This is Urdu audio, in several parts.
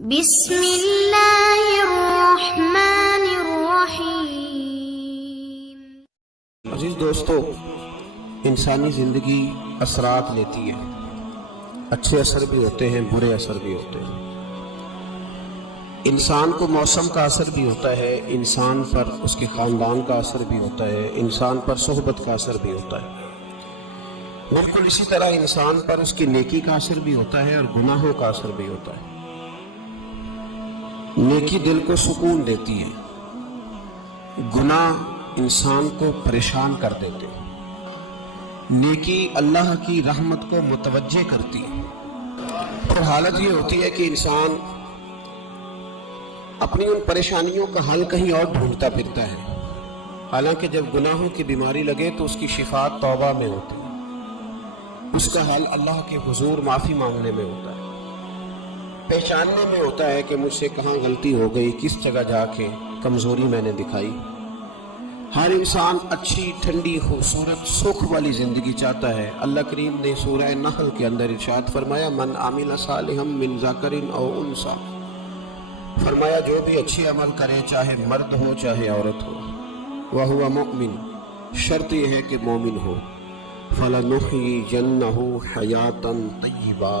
بسم اللہ الرحمن الرحیم۔ عزیز دوستو، انسانی زندگی اثرات لیتی ہے، اچھے اثر بھی ہوتے ہیں، برے اثر بھی ہوتے ہیں۔ انسان کو موسم کا اثر بھی ہوتا ہے، انسان پر اس کے خاندان کا اثر بھی ہوتا ہے، انسان پر صحبت کا اثر بھی ہوتا ہے۔ بالکل اسی طرح انسان پر اس کی نیکی کا اثر بھی ہوتا ہے اور گناہوں کا اثر بھی ہوتا ہے۔ نیکی دل کو سکون دیتی ہے، گناہ انسان کو پریشان کر دیتے ہیں۔ نیکی اللہ کی رحمت کو متوجہ کرتی ہے، اور حالت یہ ہوتی ہے کہ انسان اپنی ان پریشانیوں کا حل کہیں اور ڈھونڈتا پھرتا ہے، حالانکہ جب گناہوں کی بیماری لگے تو اس کی شفا توبہ میں ہوتی ہے، اس کا حل اللہ کے حضور معافی مانگنے میں ہوتا ہے، پہچاننے میں ہوتا ہے کہ مجھ سے کہاں غلطی ہو گئی، کس جگہ جا کے کمزوری میں نے دکھائی۔ ہر انسان اچھی، ٹھنڈی، خوبصورت، سکھ والی زندگی چاہتا ہے۔ اللہ کریم نے سورہ نحل کے اندر ارشاد فرمایا، من عمل صالحا من ذکر او انثی، فرمایا جو بھی اچھی عمل کرے، چاہے مرد ہو چاہے عورت ہو، وہو مؤمن، شرط یہ ہے کہ مومن ہو، فلنحیینہ حیاتا طیبہ،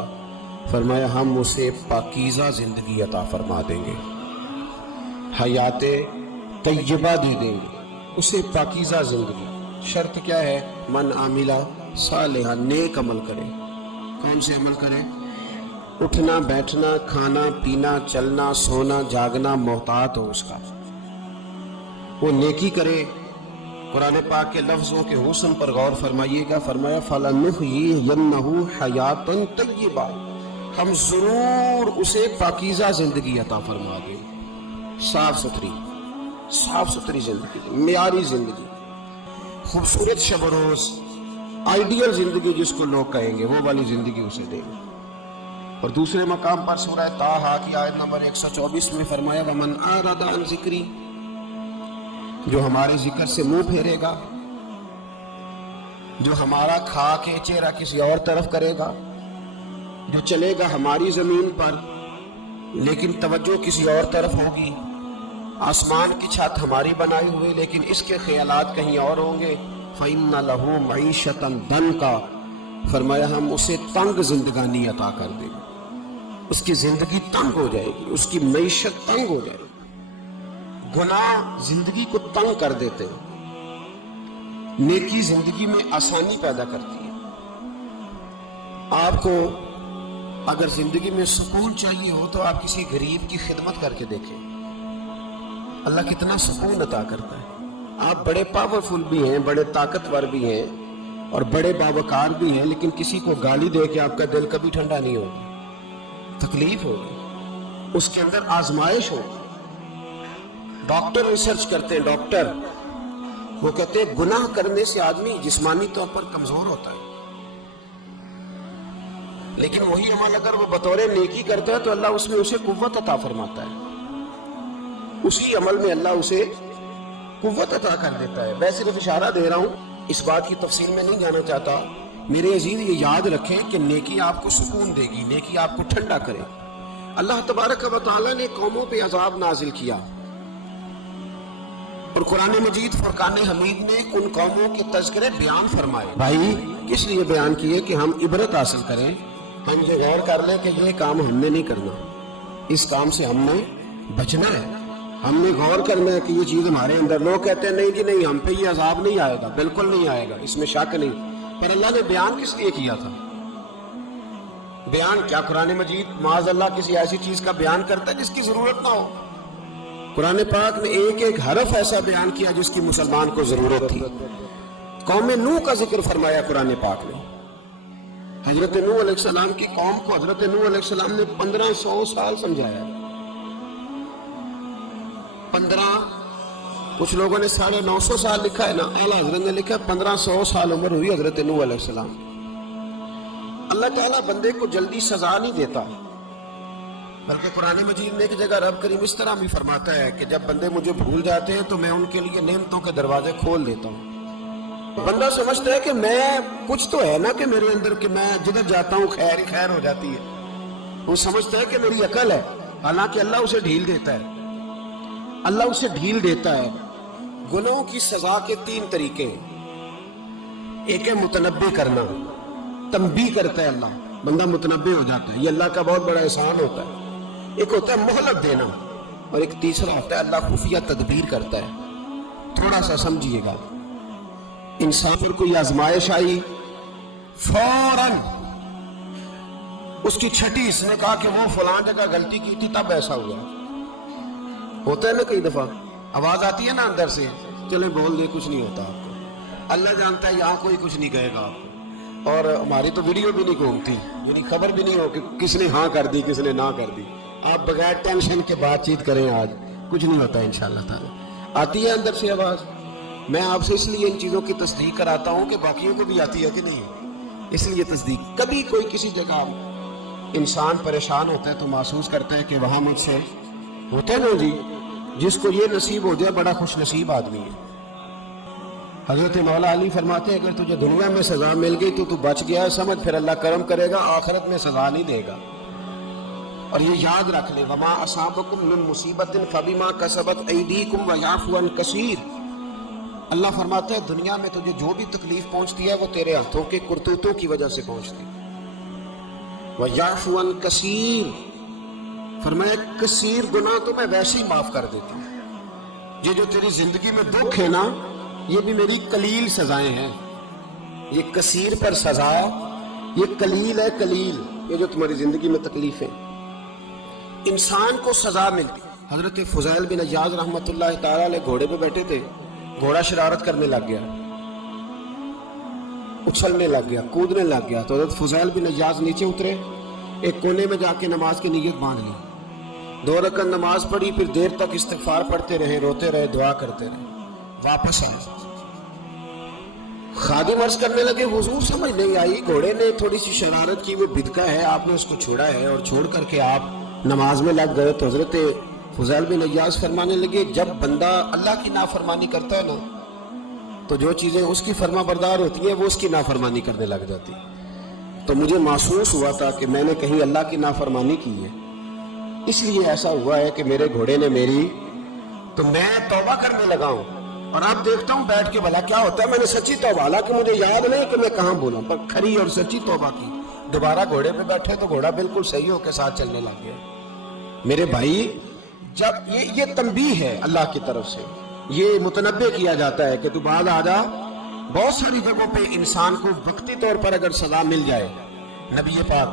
فرمایا ہم اسے پاکیزہ زندگی عطا فرما دیں گے، حیات طیبہ دے دیں گے اسے، پاکیزہ زندگی۔ شرط کیا ہے؟ من عامل صالحا، نیک عمل کرے۔ کون سے عمل کرے؟ اٹھنا بیٹھنا، کھانا پینا، چلنا سونا جاگنا محتاط ہو اس کا، وہ نیکی کرے۔ قرآن پاک کے لفظوں کے حسن پر غور فرمائیے گا، فرمایا فَلَنُحْيِيَنَّهُ حَيَاتًا طَيِّبَةً، ہم ضرور اسے پاکیزہ زندگی عطا فرما دیں، صاف ستھری زندگی، معیاری زندگی، خوبصورت شب و روز، آئیڈیل زندگی جس کو لوگ کہیں گے، وہ والی زندگی اسے دیں گے۔ اور دوسرے مقام پر سورہ طٰہٰ کی آیت نمبر 124 میں فرمایا وَمَنْ أَعْرَضَ عَنْ ذِكْرِي، جو ہمارے ذکر سے منہ پھیرے گا، جو ہمارا کھا کے چہرہ کسی اور طرف کرے گا، جو چلے گا ہماری زمین پر لیکن توجہ کسی اور طرف ہوگی، آسمان کی چھت ہماری بنائی ہوئی لیکن اس کے خیالات کہیں اور ہوں گے، فَإِنَّ لَهُ مَعِيشَةً ضَنْكًا، فرمایا ہم اسے تنگ زندگانی عطا کر دیں گے، اس کی زندگی تنگ ہو جائے گی، اس کی معیشت تنگ ہو جائے گی۔ گناہ زندگی کو تنگ کر دیتے ہیں، نیکی زندگی میں آسانی پیدا کرتی ہے۔ آپ کو اگر زندگی میں سکون چاہیے ہو تو آپ کسی غریب کی خدمت کر کے دیکھیں، اللہ کتنا سکون عطا کرتا ہے۔ آپ بڑے پاورفل بھی ہیں، بڑے طاقتور بھی ہیں اور بڑے باوقار بھی ہیں، لیکن کسی کو گالی دے کے آپ کا دل کبھی ٹھنڈا نہیں ہوگا، تکلیف ہوگی، اس کے اندر آزمائش ہوگی۔ ڈاکٹر ریسرچ کرتے ہیں، ڈاکٹر وہ کہتے ہیں گناہ کرنے سے آدمی جسمانی طور پر کمزور ہوتا ہے، لیکن وہی عمل اگر وہ بطور نیکی کرتا ہے تو اللہ اس میں اسے قوت عطا فرماتا ہے، اسی عمل میں اللہ اسے قوت عطا کر دیتا ہے۔ میں صرف اشارہ دے رہا ہوں، اس بات کی تفصیل میں نہیں جانا چاہتا۔ میرے عزیز یہ یاد رکھیں کہ نیکی آپ کو سکون دے گی، نیکی آپ کو ٹھنڈا کرے۔ اللہ تبارک و تعالیٰ نے قوموں پہ عذاب نازل کیا، اور قرآن مجید فرقان حمید نے ان قوموں کے تذکرے بیان فرمائے۔ بھائی کس لیے بیان کیے؟ کہ ہم عبرت حاصل کریں، ہم یہ غور کر لیں کہ یہ کام ہم نے نہیں کرنا، اس کام سے ہم نے بچنا ہے، ہم نے غور کرنا ہے کہ یہ چیز ہمارے اندر۔ لوگ کہتے ہیں نہیں جی نہیں، ہم پہ یہ عذاب نہیں آئے گا، بالکل نہیں آئے گا، اس میں شک نہیں۔ پر اللہ نے بیان کس لیے کیا تھا؟ بیان کیا قرآن مجید معاذ اللہ کسی ایسی چیز کا بیان کرتا ہے جس کی ضرورت نہ ہو؟ قرآن پاک نے ایک ایک حرف ایسا بیان کیا جس کی مسلمان کو ضرورت تھی۔ قوم نوح کا ذکر فرمایا قرآن پاک نے، حضرت نوح علیہ السلام کی قوم کو حضرت نوح علیہ السلام نے 1500 سال سمجھایا، 15، کچھ لوگوں نے 950 سال لکھا ہے نا، اعلیٰ حضرت نے لکھا 1500 سال عمر ہوئی حضرت نوح علیہ السلام۔ اللہ تعالیٰ بندے کو جلدی سزا نہیں دیتا، بلکہ قرآن مجید میں ایک جگہ رب کریم اس طرح بھی فرماتا ہے کہ جب بندے مجھے بھول جاتے ہیں تو میں ان کے لیے نعمتوں کے دروازے کھول دیتا ہوں۔ بندہ سمجھتا ہے کہ میں کچھ تو ہے نا کہ میرے اندر کہ میں جدھر جاتا ہوں خیر ہی خیر ہو جاتی ہے، وہ سمجھتا ہے کہ میری عقل ہے، حالانکہ اللہ اسے ڈھیل دیتا ہے، اللہ اسے ڈھیل دیتا ہے۔ گناہوں کی سزا کے 3 طریقے ہیں۔ ایک ہے متنبع کرنا، تنبیہ کرتا ہے اللہ، بندہ متنبع ہو جاتا ہے، یہ اللہ کا بہت بڑا احسان ہوتا ہے۔ ایک ہوتا ہے مہلت دینا، اور ایک تیسرا ہوتا ہے اللہ خفیہ تدبیر کرتا ہے۔ تھوڑا سا سمجھیے گا، انسان پر کوئی آزمائش آئی، فوراً اس کی چھٹی اس نے کہا کہ وہ فلاں جگہ غلطی کی تھی تب ایسا ہوا۔ ہوتا ہے نا کئی دفعہ آواز آتی ہے نا اندر سے، چلے بول دے کچھ نہیں ہوتا آپ کو، اللہ جانتا ہے یہاں کوئی کچھ نہیں کہے گا آپ کو۔ اور ہماری تو ویڈیو بھی نہیں گھومتی، یعنی خبر بھی نہیں ہو کہ کس نے ہاں کر دی کس نے نہ کر دی۔ آپ بغیر ٹینشن کے بات چیت کریں، آج کچھ نہیں ہوتا ہے انشاءاللہ تعالی۔ آتی ہے اندر سے آواز، میں آپ سے اس لیے ان چیزوں کی تصدیق کراتا ہوں کہ باقیوں کو بھی آتی ہے کہ نہیں ہے، اس لیے تصدیق۔ کبھی کوئی کسی جگہ انسان پریشان ہوتا ہے تو محسوس کرتا ہے کہ وہاں مجھ سے ہوتا ہے نا جی، جس کو یہ نصیب ہو جائے بڑا خوش نصیب آدمی ہے۔ حضرت مولا علی فرماتے ہیں اگر تجھے دنیا میں سزا مل گئی تو بچ گیا، سمجھ پھر اللہ کرم کرے گا، آخرت میں سزا نہیں دے گا۔ اور یہ یاد رکھ لے، وما اصابکم من مصیبت فبما کسبت ایدیکم ویعفو عن کثیر۔ اللہ فرماتا ہے دنیا میں تجھے جو بھی تکلیف پہنچتی ہے وہ تیرے ہاتھوں کے کرتوتوں کی وجہ سے پہنچتی ہے۔ ویعفو عن کثیر، فرمایا کثیر گناہ تو میں ویسے ہی معاف کر دیتا ہوں۔ یہ جو تیری زندگی میں دکھ ہے نا، یہ بھی میری قلیل سزائیں ہیں۔ یہ کثیر پر سزا، یہ قلیل ہے، قلیل یہ جو تمہاری زندگی میں تکلیف ہے۔ انسان کو سزا ملتی۔ حضرت فضیل بن عیاض رحمۃ اللہ تعالی علیہ گھوڑے پہ بیٹھے تھے، گھوڑا شرارت کرنے لگ گیا، اچھلنے لگ گیا، کودنے لگ گیا، تو حضرت فضیل بن عیاض نیچے اترے، ایک کونے میں جا کے نماز کی نیت باندھ لی، 2 رکعت نماز پڑھی، پھر دیر تک استغفار پڑھتے رہے، روتے رہے، دعا کرتے رہے، واپس آئے۔ خادم عرض کرنے لگے حضور سمجھ نہیں آئی، گھوڑے نے تھوڑی سی شرارت کی، وہ بدکا ہے، آپ نے اس کو چھوڑا ہے اور چھوڑ کر کے آپ نماز میں لگ گئے۔ تو حضرت فضیل بن عیاض فرمانے لگے جب بندہ اللہ کی نافرمانی کرتا ہے نا تو جو چیزیں اس کی فرما بردار ہوتی ہیں وہ اس کی نافرمانی کرنے لگ جاتی۔ تو مجھے محسوس ہوا تھا کہ میں نے کہیں اللہ کی نافرمانی کی ہے، اس لیے ایسا ہوا ہے کہ میرے گھوڑے نے میری، تو میں توبہ کرنے لگا ہوں۔ اور آپ دیکھتا ہوں بیٹھ کے بھلا کیا ہوتا ہے، میں نے سچی توبہ، حالانکہ مجھے یاد نہیں کہ میں کہاں بولا، پر کھری اور سچی توبہ کی۔ دوبارہ گھوڑے پہ بیٹھے تو گھوڑا بالکل صحیح ہو کے ساتھ چلنے لگ گیا۔ میرے بھائی جب یہ تنبیہ ہے اللہ کی طرف سے، یہ متنبع کیا جاتا ہے کہ تو بعد آ جا۔ بہت ساری جگہوں پہ انسان کو وقتی طور پر اگر سزا مل جائے، نبی پاک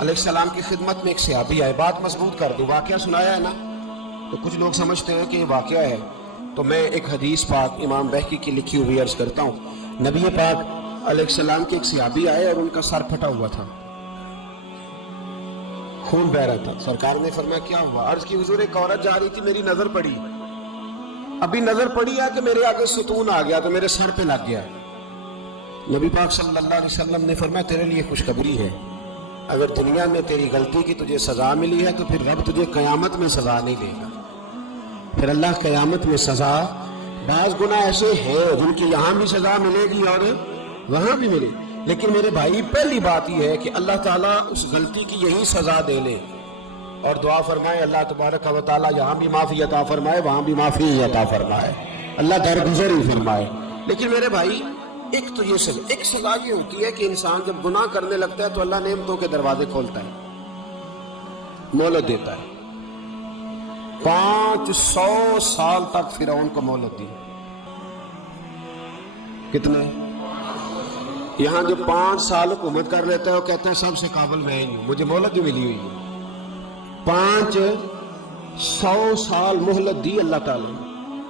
علیہ السلام کی خدمت میں ایک صحابی آئے، بات مضبوط کر دوں، واقعہ سنایا ہے نا تو کچھ لوگ سمجھتے ہیں کہ یہ واقعہ ہے، تو میں ایک حدیث پاک امام بہقی کی لکھی ہوئی عرض کرتا ہوں۔ نبی پاک علیہ السلام کے ایک صحابی آئے اور ان کا سر پھٹا ہوا تھا، خون بہ رہا تھا۔ سرکار نے فرمایا کیا ہوا؟ عرض کی حضور ایک عورت جا رہی تھی، میری نظر پڑی، ابھی نظر پڑی ہے کہ میرے آگے ستون آ گیا تو میرے سر پہ لگ گیا۔ نبی پاک صلی اللہ علیہ وسلم نے فرمایا تیرے لیے خوشخبری ہے، اگر دنیا میں تیری غلطی کی تجھے سزا ملی ہے تو پھر رب تجھے قیامت میں سزا نہیں دے گا۔ پھر اللہ قیامت میں سزا، بعض گناہ ایسے ہیں جن کی یہاں بھی سزا ملے گی اور وہاں بھی ملے، لیکن میرے بھائی پہلی بات یہ ہے کہ اللہ تعالیٰ اس غلطی کی یہی سزا دے لے، اور دعا فرمائے اللہ تبارک و تعالیٰ یہاں بھی معافی عطا فرمائے، وہاں بھی معافی عطا فرمائے، اللہ درگزر ہی فرمائے۔ لیکن میرے بھائی ایک تو یہ سزا، ایک سزا یہ ہوتی ہے کہ انسان جب گناہ کرنے لگتا ہے تو اللہ نعمتوں کے دروازے کھولتا ہے، مہلت دیتا ہے۔ 500 سال تک فرعون کو مہلت دی، کتنے؟ یہاں جو 5 سال حکومت کر لیتا ہے وہ کہتا ہے سب سے قابل میں ہی ہوں، مجھے مہلت بھی ملی ہوئی ہے۔ 500 سال مہلت دی اللہ تعالیٰ نے،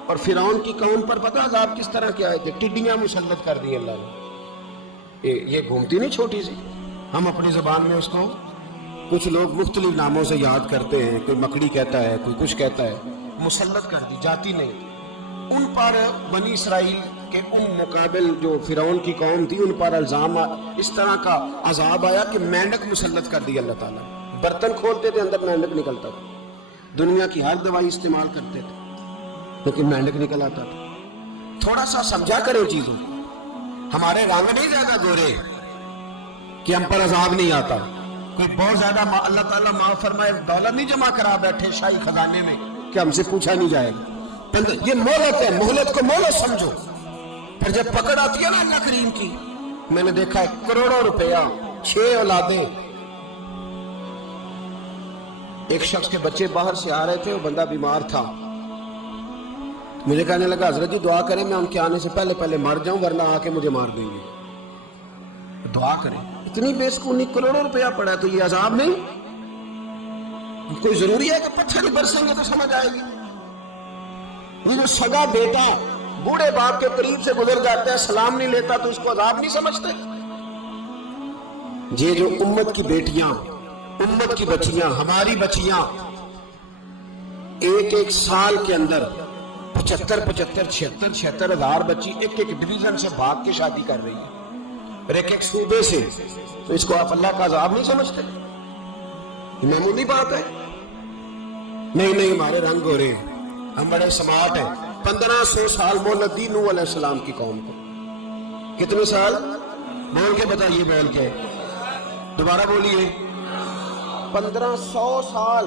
اور فرعون کی قوم پر پتہ عذاب کس طرح کے آئے تھے؟ ٹڈیاں مسلط کر دی اللہ نے۔ یہ گھومتی نہیں چھوٹی سی، ہم اپنی زبان میں اس کو کچھ لوگ مختلف ناموں سے یاد کرتے ہیں، کوئی مکڑی کہتا ہے، کوئی کچھ کہتا ہے، مسلط کر دی، جاتی نہیں۔ ان پر بنی اسرائیل کے ان مقابل جو فرعون کی قوم تھی ان پر الزام اس طرح کا عذاب آیا کہ مینڈک مسلط کر دی اللہ تعالیٰ۔ برتن کھولتے تھے اندر مینڈک نکلتا تھا، دنیا کی ہر دوائی استعمال کرتے تھے لیکن مینڈک نکل آتا تھا۔ تھوڑا سا سمجھا کریں چیزوں کو، ہمارے رنگ نہیں زیادہ گورے کہ ہم پر عذاب نہیں آتا، کوئی بہت زیادہ اللہ تعالیٰ معاف فرمائے دولت نہیں جمع کرا بیٹھے شاہی خزانے میں کہ ہم سے پوچھا نہیں جائے گا. یہ مہلت ہے, مہلت کو مہلت سمجھو. پھر جب پکڑ آتی ہے نا اللہ کریم کی, میں نے دیکھا ہے کروڑوں روپیہ, 6 اولادیں. ایک شخص کے بچے باہر سے آ رہے تھے, وہ بندہ بیمار تھا. مجھے کہنے لگا حضرت جی دعا کریں میں ان کے آنے سے پہلے مر جاؤں ورنہ آ کے مجھے مار دیں گے. دعا کریں. اتنی بے سکونی, کروڑوں روپیہ پڑا ہے تو یہ عذاب نہیں؟ کوئی ضروری ہے کہ پتھر برسیں گے تو سمجھ آئے گی؟ یہ جو سگا بیٹا بوڑھے باپ کے قریب سے گزر جاتا ہے, سلام نہیں لیتا تو اس کو عذاب نہیں سمجھتے؟ یہ جو امت کی بیٹیاں, امت کی بچیاں, ہماری بچیاں ایک سال کے اندر 75,000 ہزار بچی ایک ڈویژن سے بھاگ کے شادی کر رہی ہے اور ایک صوبے سے, تو اس کو آپ اللہ کا عذاب نہیں سمجھتے؟ یہ معمولی بات ہے. نہیں ہمارے رنگ ہو رہے ہیں, ہم بڑے سمارٹ ہیں. 1500 سال مہلت دی نوح علیہ السلام کی قوم کو. کتنے سال؟ بول کے بتائیے, بول کے دوبارہ بولیے. 1500 سال.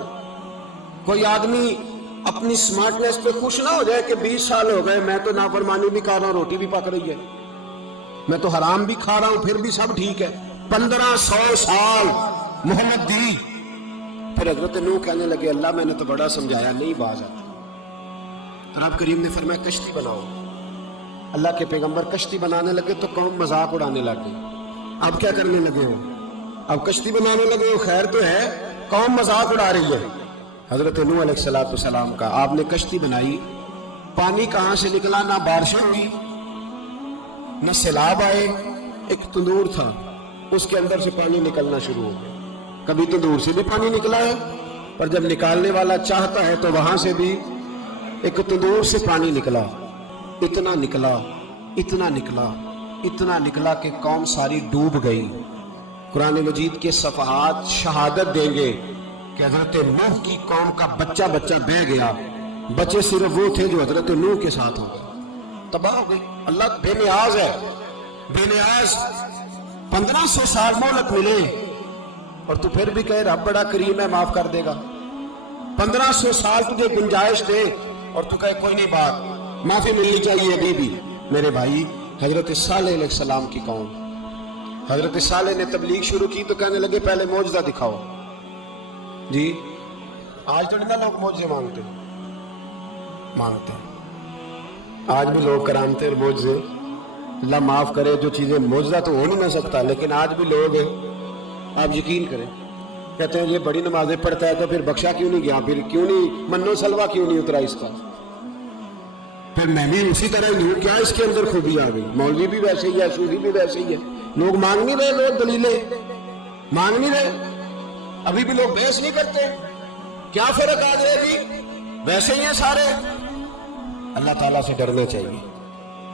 کوئی آدمی اپنی سمارٹنس پہ خوش نہ ہو جائے کہ 20 سال ہو گئے میں تو نافرمانی بھی کر رہا ہوں, روٹی بھی پک رہی ہے, میں تو حرام بھی کھا رہا ہوں, پھر بھی سب ٹھیک ہے. 1500 سال مہلت دی. پھر حضرت نوح کہنے لگے اللہ میں نے تو بڑا سمجھایا, نہیں باز آتا. رب کریم نے فرمایا کشتی بناؤ. اللہ کے پیغمبر کشتی بنانے لگے تو قوم مذاق اڑانے لگ گئی. اب کیا کرنے لگے ہو؟ اب کشتی بنانے لگے ہو, خیر تو ہے, قوم مذاق اڑا رہی ہے. حضرت نوح علیہ السلام کا آپ نے کشتی بنائی, پانی کہاں سے نکلا؟ نہ بارشیں ہوئی نہ سیلاب آئے. ایک تندور تھا, اس کے اندر سے پانی نکلنا شروع ہو گیا. کبھی تندور سے بھی پانی نکلا ہے, پر جب نکالنے والا چاہتا ہے تو وہاں سے بھی ایک تندور سے پانی نکلا. اتنا نکلا کہ قوم ساری ڈوب گئی. قرآن مجید کے صفحات شہادت دیں گے کہ حضرت نوح کی قوم کا بچہ بہ گیا. بچے صرف وہ تھے جو حضرت نوح کے ساتھ ہو گئے, تباہ ہو گئی. اللہ بے نیاز ہے, بے نیاز. 1500 سال مہلت ملے اور تو پھر بھی کہے رب بڑا کریم ہے, معاف کر دے گا. 1500 سال تجھے گنجائش دے اور تو کہے کوئی نہیں, بات معافی ملنی چاہیے ابھی بھی. میرے بھائی, حضرت صالح علیہ السلام کی قوم, حضرت صالح نے تبلیغ شروع کی تو کہنے لگے پہلے معجزہ دکھاؤ. جی آج تو نہیں لوگ معجزے مانگتے ہیں, آج بھی لوگ کرامتے اور معجزے, اللہ معاف کرے, جو چیزیں معجزہ تو ہو نہیں نہ سکتا, لیکن آج بھی لوگ ہیں, آپ یقین کریں, کہتے ہیں یہ بڑی نمازیں پڑھتا ہے تو پھر بخشا کیوں نہیں گیا, پھر کیوں نہیں منو سلوا کیوں نہیں اترا اس کا, پھر میں بھی اسی طرح ہی ہوں, کیا اس کے اندر خوبی آ گئی. مولوی بھی ویسے ہی ہے, صوفی بھی ویسے ہی ہے, لوگ مانگ نہیں رہے, لوگ دلیلیں مانگ نہیں رہے, ابھی بھی لوگ بحث نہیں کرتے. کیا فرق آ جائے گی, ویسے ہی ہیں سارے. اللہ تعالیٰ سے ڈرنا چاہیے.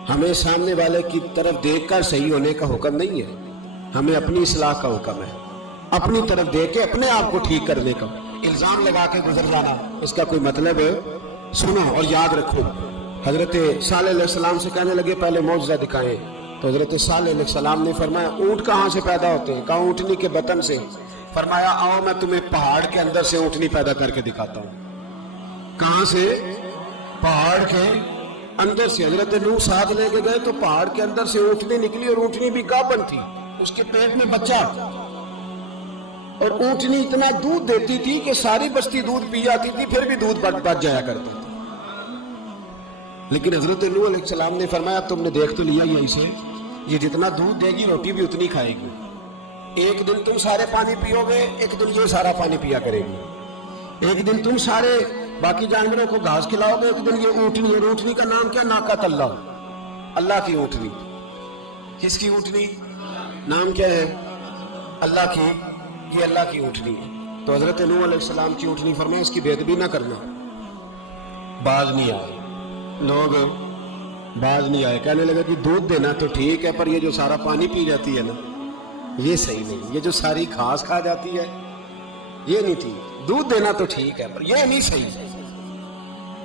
ہمیں سامنے والے کی طرف دیکھ کر صحیح ہونے کا حکم نہیں ہے, ہمیں اپنی اصلاح کا حکم ہے. اپنی طرف دیکھ کے اپنے آپ کو ٹھیک کرنے کا. الزام لگا کے گزر جانا, اس کا کوئی مطلب ہے؟ سنو اور یاد رکھو. حضرت صالح علیہ السلام سے کہنے لگے پہلے معجزہ دکھائیں, تو حضرت صالح علیہ السلام نے فرمایا اونٹ کہاں سے پیدا ہوتے ہیں؟ کہا اونٹنی کے بطن سے. فرمایا آؤ میں تمہیں پہاڑ کے اندر سے اونٹنی پیدا کر کے دکھاتا ہوں. کہاں سے؟ پہاڑ کے اندر سے. حضرت نوح ساتھ لے کے گئے تو پہاڑ کے اندر سے اونٹنی نکلی, اور اونٹنی بھی گابن تھی, اس کے پیٹ میں بچہ, اور اونٹنی اتنا دودھ دیتی تھی کہ ساری بستی دودھ پی جاتی تھی, پھر بھی دودھ بچ جایا کرتا تھا. لیکن حضرت نوح علیہ السلام نے فرمایا تم نے دیکھ تو لیا یہیں سے, یہ جتنا دودھ دے گی روٹی بھی اتنی کھائے گی. ایک دن تم سارے پانی پیو گے, ایک دن یہ سارا پانی پیا کرے گی. ایک دن تم سارے باقی جانوروں کو گھاس کھلاؤ گے, ایک دن یہ اونٹنی. اور اونٹنی کا نام کیا؟ ناقۃ اللہ, اللہ کی اونٹنی. کس کی اونٹنی؟ نام کیا ہے؟ اللہ کی. یہ اللہ کی اونٹنی ہے. تو حضرت نوح علیہ السلام کی اونٹنی فرمایا اس کی بے ادبی نہ کرنا. باز نہیں آئے لوگ, باز نہیں آئے. کہنے لگا کہ دودھ دینا تو ٹھیک ہے, پر یہ جو سارا پانی پی جاتی ہے نا, یہ صحیح نہیں. یہ جو ساری گھاس کھا جاتی ہے یہ نہیں ٹھیک. دودھ دینا تو ٹھیک ہے پر یہ نہیں صحیح.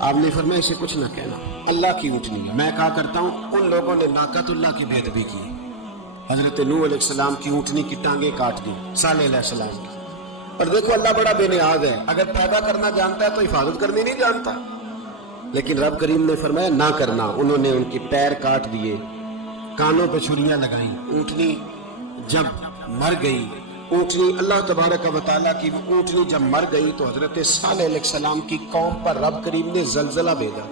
آپ نے فرمایا اسے کچھ نہ کہنا, اللہ کی اونٹنی ہے. میں کہا کرتا ہوں ان لوگوں نے ناقۃ اللہ کی بے ادبی کی. حضرت نوح علیہ السلام کی اونٹنی کی ٹانگیں کاٹ دی, صالح علیہ السلام کی. اور دیکھو اللہ بڑا بے نیاز ہے، اگر پیدا کرنا جانتا ہے تو حفاظت کرنی نہیں جانتا. لیکن رب کریم نے فرمایا نہ کرنا. انہوں نے ان کے پیر کاٹ دیے، کانوں پہ چھریاں لگائیں. اونٹنی جب مر گئی، اونٹنی اللہ تبارک و تعالیٰ کی وہ اونٹنی جب مر گئی تو حضرت صالح علیہ السلام کی قوم پر رب کریم نے زلزلہ بھیجا.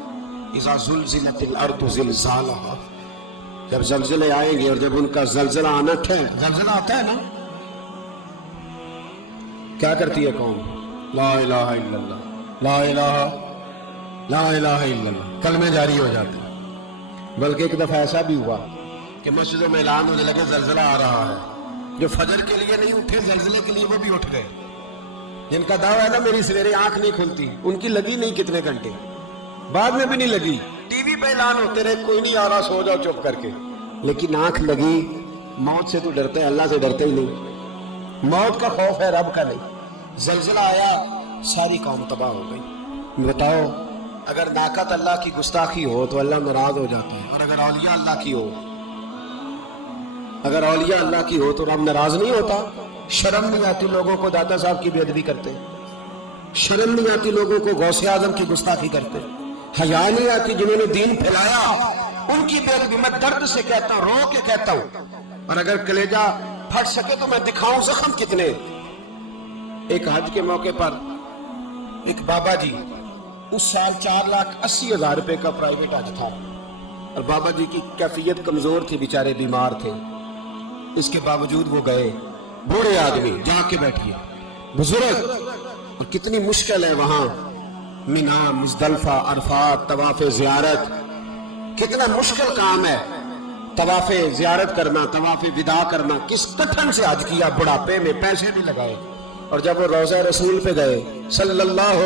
اذا زلزلت الارض زلزالها، جب زلزلے آئیں گے اور جب ان کا زلزلہ آنا زلزلہ آتا ہے نا، کیا کرتی ہے قوم؟ لا الہ الا اللہ، لا الہ الا اللہ، کلمے جاری ہو جاتے ہیں. بلکہ ایک دفعہ ایسا بھی ہوا کہ مسجدوں میں اعلان ہونے لگے زلزلہ آ رہا ہے. جو فجر کے لیے نہیں اٹھے زلزلے کے لیے وہ بھی اٹھ گئے. جن کا دعویٰ ہے نا میری سویرے آنکھ نہیں کھلتی، ان کی لگی نہیں کتنے گھنٹے، بعد میں بھی نہیں لگی. ٹی وی پہ اعلان ہوتے رہے کوئی نہیں آ رہا، سو جاؤ چپ کر کے. لیکن آنکھ لگی. موت سے تو ڈرتے ہیں، اللہ سے ڈرتے ہی نہیں. موت کا خوف ہے، رب کا نہیں. زلزلہ آیا، ساری قوم تباہ ہو گئی. بتاؤ اگر ناقت اللہ کی گستاخی ہو تو اللہ ناراض ہو جاتا ہے، اور اگر اولیاء اللہ کی ہو، اگر اولیاء اللہ کی ہو تو رب ناراض نہیں ہوتا. شرم نہیں آتی لوگوں کو دادا صاحب کی بے ادبی کرتے، شرم نہیں آتی لوگوں کو غوث اعظم کی گستاخی کرتے، حیا نہیں آتی جنہوں نے دین پھیلایا ان کی بے ادبی. میں درد سے کہتا ہوں، رو کے کہتا ہوں، اور اگر کلیجہ پھٹ سکے تو میں دکھاؤں زخم کتنے. ایک حج کے موقع پر ایک بابا جی، اس سال 4,80,000 روپے کا پرائیویٹ حج تھا، اور بابا جی کی کیفیت کمزور تھی، بیچارے بیمار تھے. اس کے باوجود وہ گئے. بوڑھے آدمی، جا کے بیٹھیے، بزرگ. اور کتنی مشکل ہے وہاں مینا، مزدلفہ، عرفات، طواف زیارت، کتنا مشکل کام ہے طواف زیارت کرنا، طواف وداع کرنا. کس کٹھن سے حج کیا، بڑھاپے میں پیسے بھی لگائے. اور جب وہ روضہ رسول پہ گئے صلی اللہ،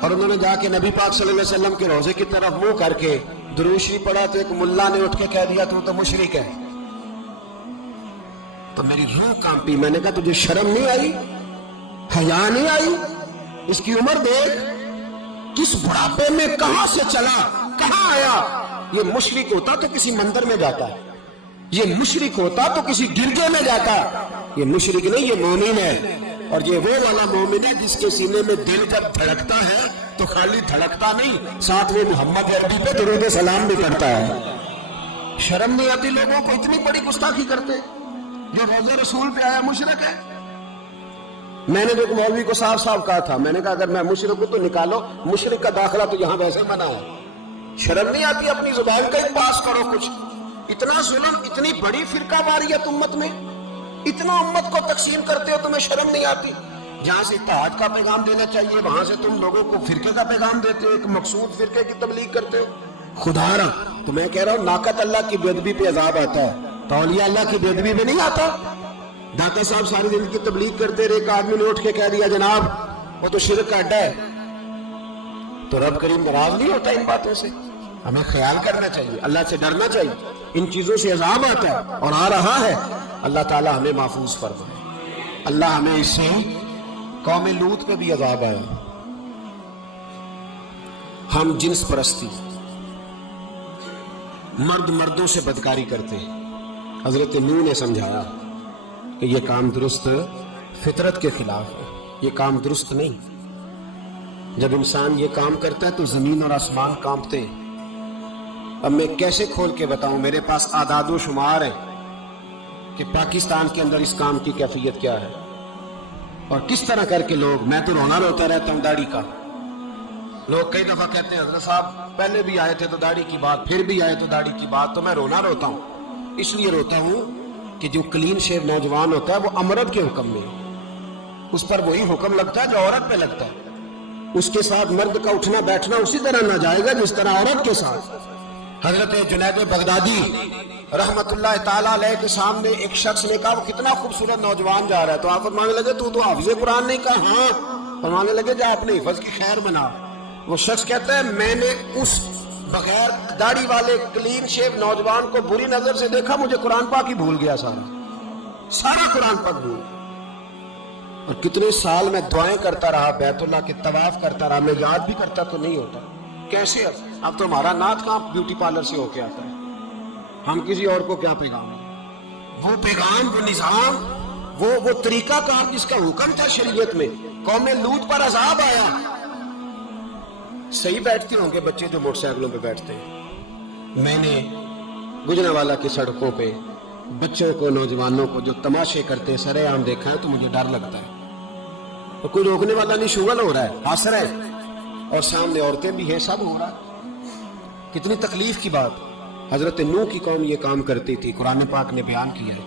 اور انہوں نے جا کے نبی پاک صلی اللہ علیہ وسلم کے روضے کی طرف منہ کر کے درود شریف پڑھا تو ایک ملا نے اٹھ کے کہہ دیا تو مشرک ہے. تو میری روح کانپی. میں نے کہا تجھے شرم نہیں آئی، حیا نہیں آئی؟ اس کی عمر دیکھ، کس بڑھاپے میں کہاں سے چلا، کہاں آیا. یہ مشرک ہوتا تو کسی مندر میں جاتا، یہ مشرک ہوتا تو کسی گرجے میں جاتا. یہ مشرک نہیں، یہ مومن ہے. اور یہ وہ والا مومن ہے جس کے سینے میں دل جب دھڑکتا ہے تو خالی دھڑکتا نہیں، ساتھ میں محمد عربی پہ درود سلام بھی کرتا ہے. شرم نہیں آتی لوگوں کو؟ اتنی بڑی گستاخی کرتے. جو روزہ رسول پہ آیا مشرک ہے. میں نے جو مولوی کو صاف صاف کہا تھا، میں نے کہا اگر میں مشرک ہوں تو نکالو، مشرک کا داخلہ تو یہاں ویسے منع ہے. شرم نہیں آتی؟ اپنی زبان کا ہی پاس کرو کچھ. اتنا ظلم، اتنی بڑی فرقہ واریت امت میں، اتنا امت کو تقسیم کرتے ہو، تمہیں شرم نہیں آتی؟ جہاں سے اتحاد کا پیغام دینا چاہیے وہاں سے تم لوگوں کو فرقے کا پیغام دیتے ہو، ایک مقصود فرقے کی تبلیغ کرتے ہو. خدا را تو میں کہہ رہا ہوں ناقت اللہ کی بے ادبی پہ عذاب آتا ہے، تو اولیاء اللہ کی بے ادبی پہ نہیں آتا. داتا صاحب ساری زندگی تبلیغ کرتے رہے، ایک آدمی نے اٹھ کے کہہ دیا جناب وہ تو شرک کا اڈا ہے، تو رب کریم ناراض نہیں ہوتا ان باتوں سے؟ ہمیں خیال کرنا چاہیے، اللہ سے ڈرنا چاہیے. ان چیزوں سے عذاب آتا ہے اور آ رہا ہے. اللہ تعالی ہمیں محفوظ فرمائے. اللہ ہمیں اس سے، قوم لوط پہ بھی عذاب آیا. ہم جنس پرستی، مرد مردوں سے بدکاری کرتے ہیں. حضرت نوح نے سمجھایا کہ یہ کام درست فطرت کے خلاف ہے، یہ کام درست نہیں. جب انسان یہ کام کرتا ہے تو زمین اور آسمان کانپتے ہیں. اب میں کیسے کھول کے بتاؤں؟ میرے پاس اعداد و شمار ہے کہ پاکستان کے اندر اس کام کی کیفیت کیا ہے اور کس طرح کر کے لوگ، میں تو رونا روتا رہتا ہوں داڑھی کا. لوگ کئی دفعہ کہتے ہیں حضرت صاحب پہلے بھی آئے تھے تو داڑھی کی بات، پھر بھی آئے تو داڑھی کی بات. تو میں رونا روتا ہوں، اس لیے روتا ہوں کہ جو کلین شیو نوجوان ہوتا ہے وہ امرد کے حکم میں، اس پر وہی حکم لگتا ہے جو عورت پہ لگتا ہے. اس کے ساتھ مرد کا اٹھنا بیٹھنا اسی طرح نہ جائے گا جس طرح عورت کے ساتھ. حضرت جنید بغدادی رحمت اللہ تعالیٰ علیہ کے سامنے ایک شخص نے کہا وہ کتنا خوبصورت نوجوان جا رہا ہے، تو آپ فرمانے لگے تو حافظ قرآن نہیں؟ کہا ہاں. فرمانے لگے جا اپنے حفظ کی خیر بنا. وہ شخص کہتا ہے میں نے اس بغیر داڑھی والے کلین شیو نوجوان کو بری نظر سے دیکھا، مجھے قرآن پاک ہی بھول گیا، سارا قرآن پاک بھول. اور کتنے سال میں دعائیں کرتا رہا، بیت اللہ کے طواف کرتا رہا، میں یاد بھی کرتا تو نہیں ہوتا. کیسے؟ اب تو ہمارا نعت کہاں بیوٹی پارلر سے ہو کے آتا ہے. ہم کسی اور کو کیا پیغام ہے؟ وہ پیغام، وہ نظام، وہ طریقہ کار جس کا حکم تھا شریعت میں. قوم لوط پر عذاب آیا. صحیح بیٹھتے ہوں گے بچے جو موٹر سائیکلوں پہ بیٹھتے ہیں. میں نے گجرانوالہ کی سڑکوں پہ بچوں کو نوجوانوں کو جو تماشے کرتے ہیں سرے عام دیکھا ہے تو مجھے ڈر لگتا ہے. اور کوئی روکنے والا نہیں, شغل ہو رہا ہے, ہنس رہا ہے, اور سامنے عورتیں بھی ہیں, سب ہو رہا ہے. کتنی تکلیف کی بات. حضرت نوح کی قوم یہ کام کرتی تھی, قرآن پاک نے بیان کیا ہے.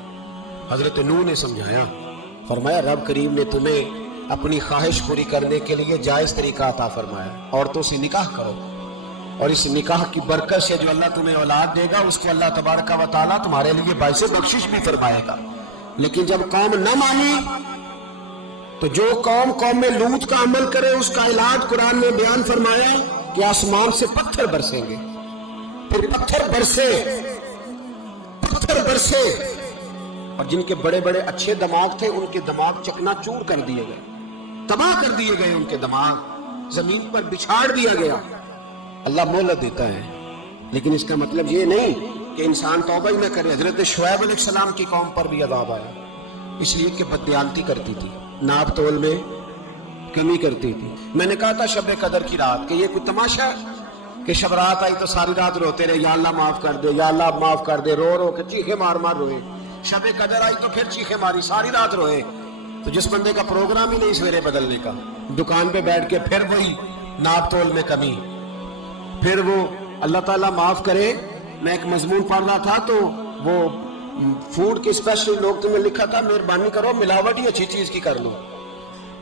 حضرت نوح نے سمجھایا, فرمایا رب کریم نے تمہیں اپنی خواہش پوری کرنے کے لیے جائز طریقہ عطا فرمایا, عورتوں سے نکاح کرو, اور اس نکاح کی برکت سے جو اللہ تمہیں اولاد دے گا اس کو اللہ تبارک و تعالیٰ تمہارے لیے باعث بخشش بھی فرمائے گا. لیکن جب قوم نہ مانی تو جو قوم لوط کا عمل کرے اس کا علاج قرآن نے بیان فرمایا کہ آسمان سے پتھر برسیں گے. پھر پتھر برسے اور جن کے بڑے بڑے اچھے دماغ تھے ان کے دماغ چکنا چور کر دیے گئے, تباہ کر دیے گئے, ان کے دماغ زمین پر بچھاڑ دیا گیا. اللہ مہلت دیتا ہے, لیکن اس کا مطلب یہ نہیں کہ انسان توبہ ہی نہ کرے. حضرت شعیب علیہ السلام کی قوم پر بھی عذاب آیا, اس لیے کہ بددیانتی کرتی تھی, ناپ تول میں کمی کرتی تھی. میں نے کہا تھا شب قدر کی رات کہ یہ کوئی تماشا کہ شب رات آئی تو ساری رات روتے رہے, یا اللہ معاف کر دے, یا اللہ معاف کر دے, رو رو کے چیخے مار مار روئے. شب قدر آئی تو پھر چیخے ماری, ساری رات روئے. تو جس بندے کا پروگرام ہی نہیں سویرے بدلنے کا, دکان پہ بیٹھ کے پھر وہی ناپ تول میں کمی, پھر وہ اللہ تعالیٰ معاف کرے. میں ایک مضمون پڑھ رہا تھا تو وہ فوڈ کے اسپیشل لوگ تمہیں لکھا تھا مہربانی کرو ملاوٹ ہی اچھی چیز کی کر لو,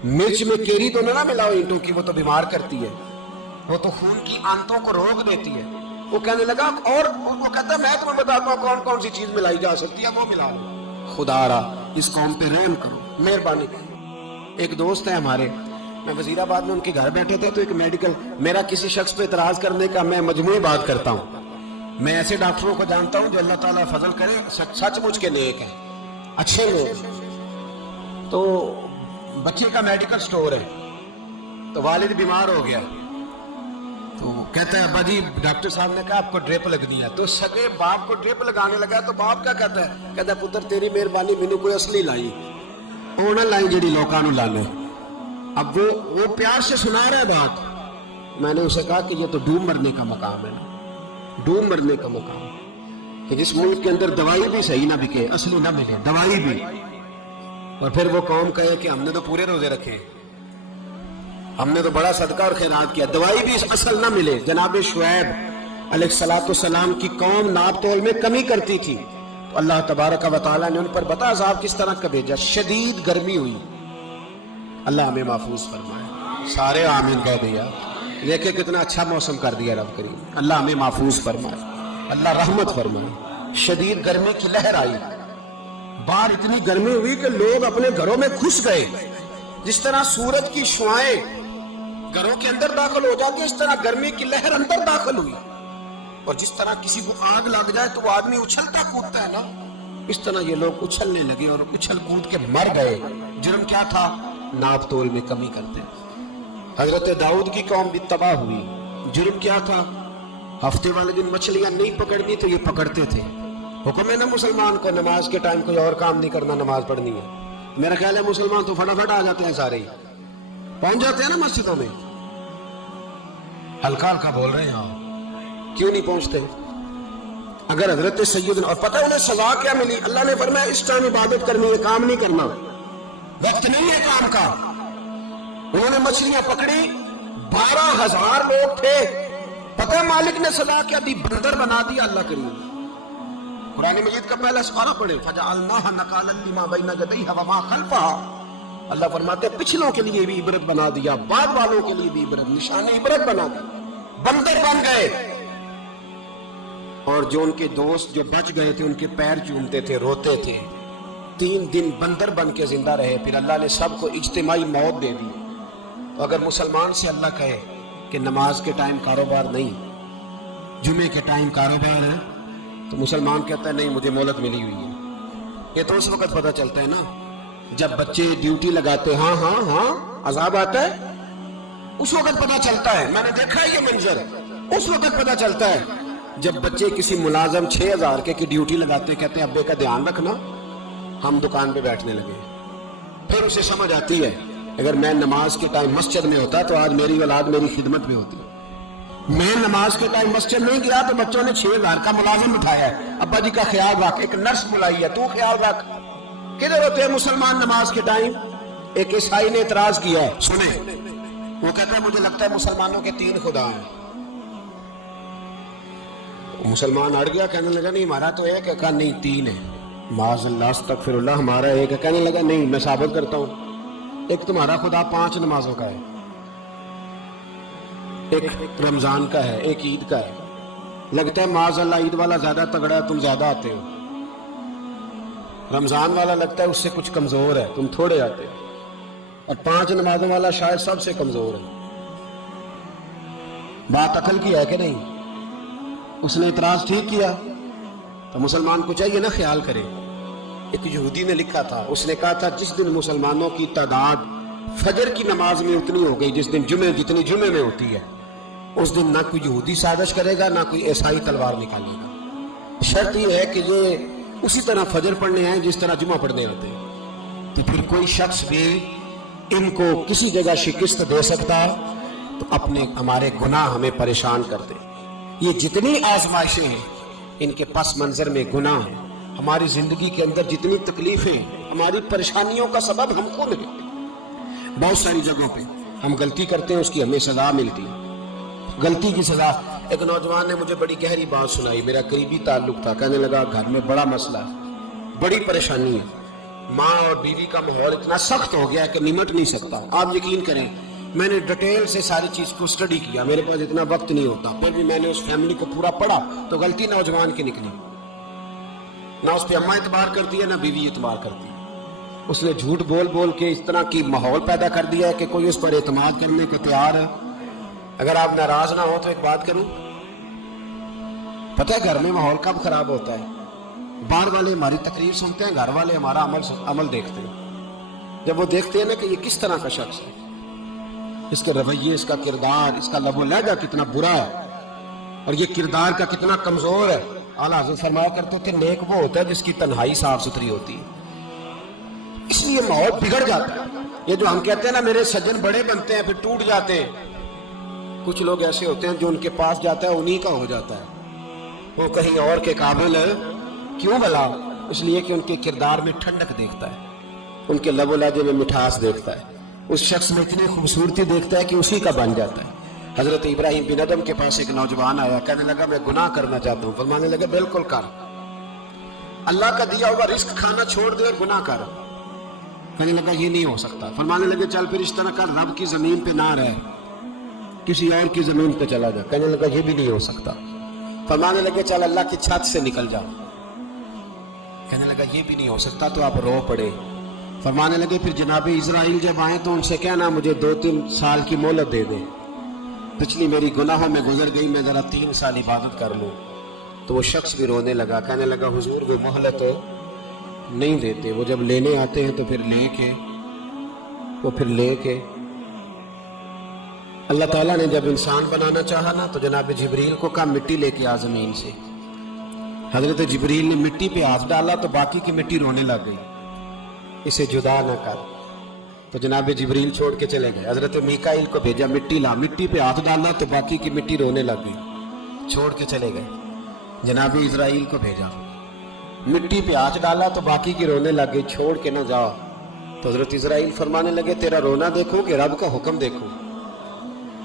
مرچ میں کیری تو نہ ملاؤ اینٹوں کی, وہ تو بیمار کرتی ہے, وہ تو خون کی آنتوں کو روک دیتی ہے. وہ کہنے لگا, اور وہ کہتا ہے میں تمہیں بتاتا ہوں کون کون سی چیز ملائی جا سکتی ہے, وہ ملا لو. خدا را اس قوم پہ رحم کرو, مہربانی. ایک دوست ہے ہمارے, میں وزیر آباد میں ان کے گھر بیٹھے تھے تو ایک میڈیکل, میرا کسی شخص پہ اعتراض کرنے کا میں مجموعی بات کرتا ہوں. میں ایسے ڈاکٹروں کو جانتا ہوں جو اللہ تعالیٰ فضل کرے سچ مچ کے نیک ہیں, اچھے لوگ. تو بچے کا میڈیکل سٹور ہے, تو والد بیمار ہو گیا, تو کہتا ہے ابا جی ڈاکٹر صاحب نے کہا آپ کو ڈرپ لگنی ہے. تو سگے باپ کو ڈرپ لگانے لگا تو باپ کیا کہتا ہے, کہتا ہے پتر تیری مہربانی مینوں کوئی اصلی لائی, وہ نہ لائی جڑی لوکاں نوں لانے. اب وہ پیار سے سنا رہا ہے بات. میں نے اسے کہا کہ یہ تو ڈوب مرنے کا مقام ہے, ڈوب مرنے کا مقام, کہ جس ملک کے اندر دوائی بھی صحیح نہ بکے, اصلی نہ ملے دوائی بھی, اور پھر وہ قوم کہے کہ ہم نے تو پورے روزے رکھے, ہم نے تو بڑا صدقہ اور خیرات کیا, دوائی بھی اصل نہ ملے. جناب شعیب علیہ السلام کی قوم ناپ تول میں کمی کرتی تھی, تو اللہ تبارک و تعالیٰ نے ان پر بتا عذاب کس طرح کا بھیجا. شدید گرمی ہوئی, اللہ ہمیں محفوظ فرمائے. سارے آمین کہہ دیا. دیکھیں کتنا اچھا موسم کر دیا رب کریم, اللہ ہمیں محفوظ فرمائے, اللہ رحمت فرمائے. شدید گرمی کی لہر آئی, باہر اتنی گرمی ہوئی کہ لوگ اپنے گھروں میں گھس گئے. جس طرح سورج کی شعاعیں گھروں کے اندر داخل ہو جاتی, اس طرح گرمی کی لہر اندر داخل ہوئی. اور جس طرح کسی کو آگ لگ جائے تو وہ آدمی اچھلتا کودتا ہے نا, اس طرح یہ لوگ اچھلنے لگے اور اچھل کود کے مر گئے. جرم کیا تھا, ناپ تول میں کمی کرتے. حضرت داؤد کی قوم بھی تباہ ہوئی. جرم کیا تھا, ہفتے والے دن مچھلیاں نہیں پکڑنی تو یہ پکڑتے تھے. حکم ہے نا مسلمان کو نماز کے ٹائم کوئی اور کام نہیں کرنا, نماز پڑھنی ہے. میرا خیال ہے مسلمان تو فٹافٹ آ جاتے ہیں, سارے ہی پہنچ جاتے ہیں نا مسجدوں میں. ہلکا ہلکا بول رہے ہیں, کیوں نہیں پہنچتے؟ اگر حضرت سیدنا, اور پتہ انہیں سزا کیا ملی, اللہ نے فرمایا اس ٹائم عبادت کرنی ہے, کام نہیں کرنا, وقت نہیں ہے کام کا. انہوں نے مچھلیاں پکڑی, 12,000 لوگ تھے. پتہ مالک نے سزا کیا دی, بندر بنا دیا. اللہ کریم قرآن مجید کا پہلا سپارہ پڑھے, فَجَعَلْنَاهَا نَكَالًا لِمَا بَيْنَ يَدَيْهَا وَمَا خَلْفَهَا. اللہ فرماتے پچھلوں کے لیے بھی عبرت بنا دیا, بعد والوں کے لیے بھی عبرت, نشان عبرت بنا دی. بندر بن گئے, اور جو ان کے دوست جو بچ گئے تھے ان کے پیر چومتے تھے, روتے تھے. 3 دن بندر بن کے زندہ رہے, پھر اللہ نے سب کو اجتماعی موت دے دی. تو اگر مسلمان سے اللہ کہے کہ نماز کے ٹائم کاروبار نہیں, جمعے کے ٹائم کاروبار ہے, تو مسلمان کہتا ہے نہیں مجھے مہلت ملی ہوئی ہے. یہ تو اس وقت پتہ چلتا ہے نا جب بچے ڈیوٹی لگاتے, ہاں ہاں ہاں عذاب آتا ہے, اس وقت پتہ چلتا ہے. میں نے دیکھا ہے یہ منظر, اس وقت پتہ چلتا ہے جب بچے کسی ملازم 6,000 کی ڈیوٹی لگاتے, کہتے ہیں ابے کا دھیان رکھنا, ہم دکان پہ بیٹھنے لگے. پھر اسے سمجھ آتی ہے اگر میں نماز کے ٹائم مسجد میں ہوتا تو آج میری اولاد میری خدمت میں ہوتی. میں نماز کے ٹائم مسجد نہیں گیا تو بچوں نے 6,000 کا ملازم اٹھایا ہے, ابا جی کا خیال رکھ, ایک نرس بلائی ہے, تو خیال رکھ. کدھر ہوتے ہیں مسلمان نماز کے ٹائم؟ ایک عیسائی نے اعتراض کیا ہے, سنیں, وہ کہتا ہے مجھے لگتا ہے مسلمانوں کے 3 خدا ہیں. مسلمان اڑ گیا, کہنے لگا نہیں ہمارا تو ایک ہے. کہا نہیں 3 ہے. معاذ اللہ استغفر اللہ, ہمارا ایک ہے. کہنے لگا نہیں میں ثابت کرتا ہوں, ایک تمہارا خدا 5 نمازوں کا ہے, ایک رمضان کا ہے, ایک عید کا ہے. لگتا ہے معاذ اللہ عید والا زیادہ تگڑا ہے, تم زیادہ آتے ہو. رمضان والا لگتا ہے اس سے کچھ کمزور ہے, تم تھوڑے آتے ہو. اور 5 نمازوں والا شاید سب سے کمزور ہے. بات عقل کی ہے کہ نہیں؟ اس نے اعتراض ٹھیک کیا. تو مسلمان کو چاہیے نا خیال کرے. ایک یہودی نے لکھا تھا, اس نے کہا تھا جس دن مسلمانوں کی تعداد فجر کی نماز میں اتنی ہو گئی جس دن جتنی جمعے میں ہوتی ہے, اس دن نہ کوئی یہودی سازش کرے گا نہ کوئی عیسائی تلوار نکالے گا. شرط یہ ہے کہ یہ اسی طرح فجر پڑھنے آئیں جس طرح جمعہ پڑھنے آتے ہیں. تو پھر کوئی شخص بھی ان کو کسی جگہ شکست دے سکتا تو اپنے ہمارے گناہ ہمیں پریشان کرتے. یہ جتنی آزمائشیں ہیں ان کے پس منظر میں گناہ ہیں. ہماری زندگی کے اندر جتنی تکلیفیں, ہماری پریشانیوں کا سبب ہم خود ہیں. بہت ساری جگہوں پہ ہم غلطی کرتے ہیں, اس کی ہمیں سزا ملتی ہے. غلطی کی سزا. ایک نوجوان نے مجھے بڑی گہری بات سنائی, میرا قریبی تعلق تھا. کہنے لگا گھر میں بڑا مسئلہ ہے, بڑی پریشانی ہے, ماں اور بیوی کا ماحول اتنا سخت ہو گیا ہے کہ نمٹ نہیں سکتا. آپ یقین کریں میں نے ڈیٹیل سے ساری چیز کو اسٹڈی کیا, میرے پاس اتنا وقت نہیں ہوتا, پھر بھی میں نے اس فیملی کو پورا پڑھا تو غلطی نوجوان کی نکلی. نہ اس پہ اماں اعتبار کرتی ہے نہ بیوی اعتبار کرتی ہے. اس نے جھوٹ بول بول کے اس طرح کی ماحول پیدا کر دیا ہے کہ کوئی اس پر اعتماد کرنے کو تیار ہے. اگر آپ ناراض نہ ہو تو ایک بات کروں, پتہ ہے گھر میں ماحول کب خراب ہوتا ہے؟ باہر والے ہماری تقریر سنتے ہیں, گھر والے ہمارا عمل دیکھتے ہیں. جب وہ دیکھتے ہیں نا کہ یہ کس طرح کا شخص ہے, اس کے رویے, اس کا کردار, اس کا لب و لہجہ کتنا برا ہے اور یہ کردار کا کتنا کمزور ہے. اعلیٰ حضرت فرمایا کرتے تھے نیک وہ ہوتا ہے جس کی تنہائی صاف ستھری ہوتی ہے. اس لیے ماحول بگڑ جاتا ہے. یہ جو ہم کہتے ہیں نا میرے سجن بڑے بنتے ہیں پھر ٹوٹ جاتے ہیں, کچھ لوگ ایسے ہوتے ہیں جو ان کے پاس جاتا ہے انہی کا ہو جاتا ہے. وہ کہیں اور کے قابل ہے. کیوں بھلا؟ اس لیے کہ ان کے کردار میں ٹھنڈک دیکھتا ہے, ان کے لب و لہجے میں مٹھاس دیکھتا ہے, اس شخص میں اتنی خوبصورتی دیکھتا ہے کہ اسی کا بن جاتا ہے. حضرت ابراہیم بن ادم کے پاس ایک نوجوان آیا, کہنے لگا میں گناہ کرنا چاہتا ہوں. فرمانے لگے بالکل کر, اللہ کا دیا ہوا رزق کھانا چھوڑ دے اور گناہ کر. کہنے لگا یہ نہیں ہو سکتا. فرمانے لگے چل پھر اس طرح کر, رب کی زمین پہ نہ رہ, کسی اور کی زمین پہ چلا جا. کہنے لگا یہ بھی نہیں ہو سکتا. فرمانے لگے چل اللہ کی چھت سے نکل جا. کہنے لگا یہ بھی نہیں ہو سکتا. تو آپ رو پڑے. فرمانے لگے پھر جناب اسرائیل جب آئیں تو ان سے کہنا مجھے 2-3 سال کی مہلت دے دیں, پچھلی میری گناہوں میں گزر گئی, میں ذرا 3 سال عبادت کر لوں. تو وہ شخص بھی رونے لگا, کہنے لگا حضور وہ مہلت نہیں دیتے, وہ جب لینے آتے ہیں تو پھر لے کے اللہ تعالیٰ نے جب انسان بنانا چاہا نا تو جناب جبریل کو کہا مٹی لے کے آ زمین سے. حضرت جبریل نے مٹی پہ ہاتھ ڈالا تو باقی کی مٹی رونے لگ گئی, اسے جدا نہ کر. تو جناب جبریل چھوڑ کے چلے گئے. حضرت میکائیل کو بھیجا مٹی لا, مٹی پہ ہاتھ ڈالا تو باقی کی مٹی رونے لگ گئی, چھوڑ کے چلے گئے. جناب اسرائیل کو بھیجا, مٹی پہ ہاتھ ڈالا تو باقی کی رونے لگ گئی, چھوڑ کے نہ جاؤ. تو حضرت اسرائیل فرمانے لگے تیرا رونا دیکھو کہ رب کا حکم دیکھو.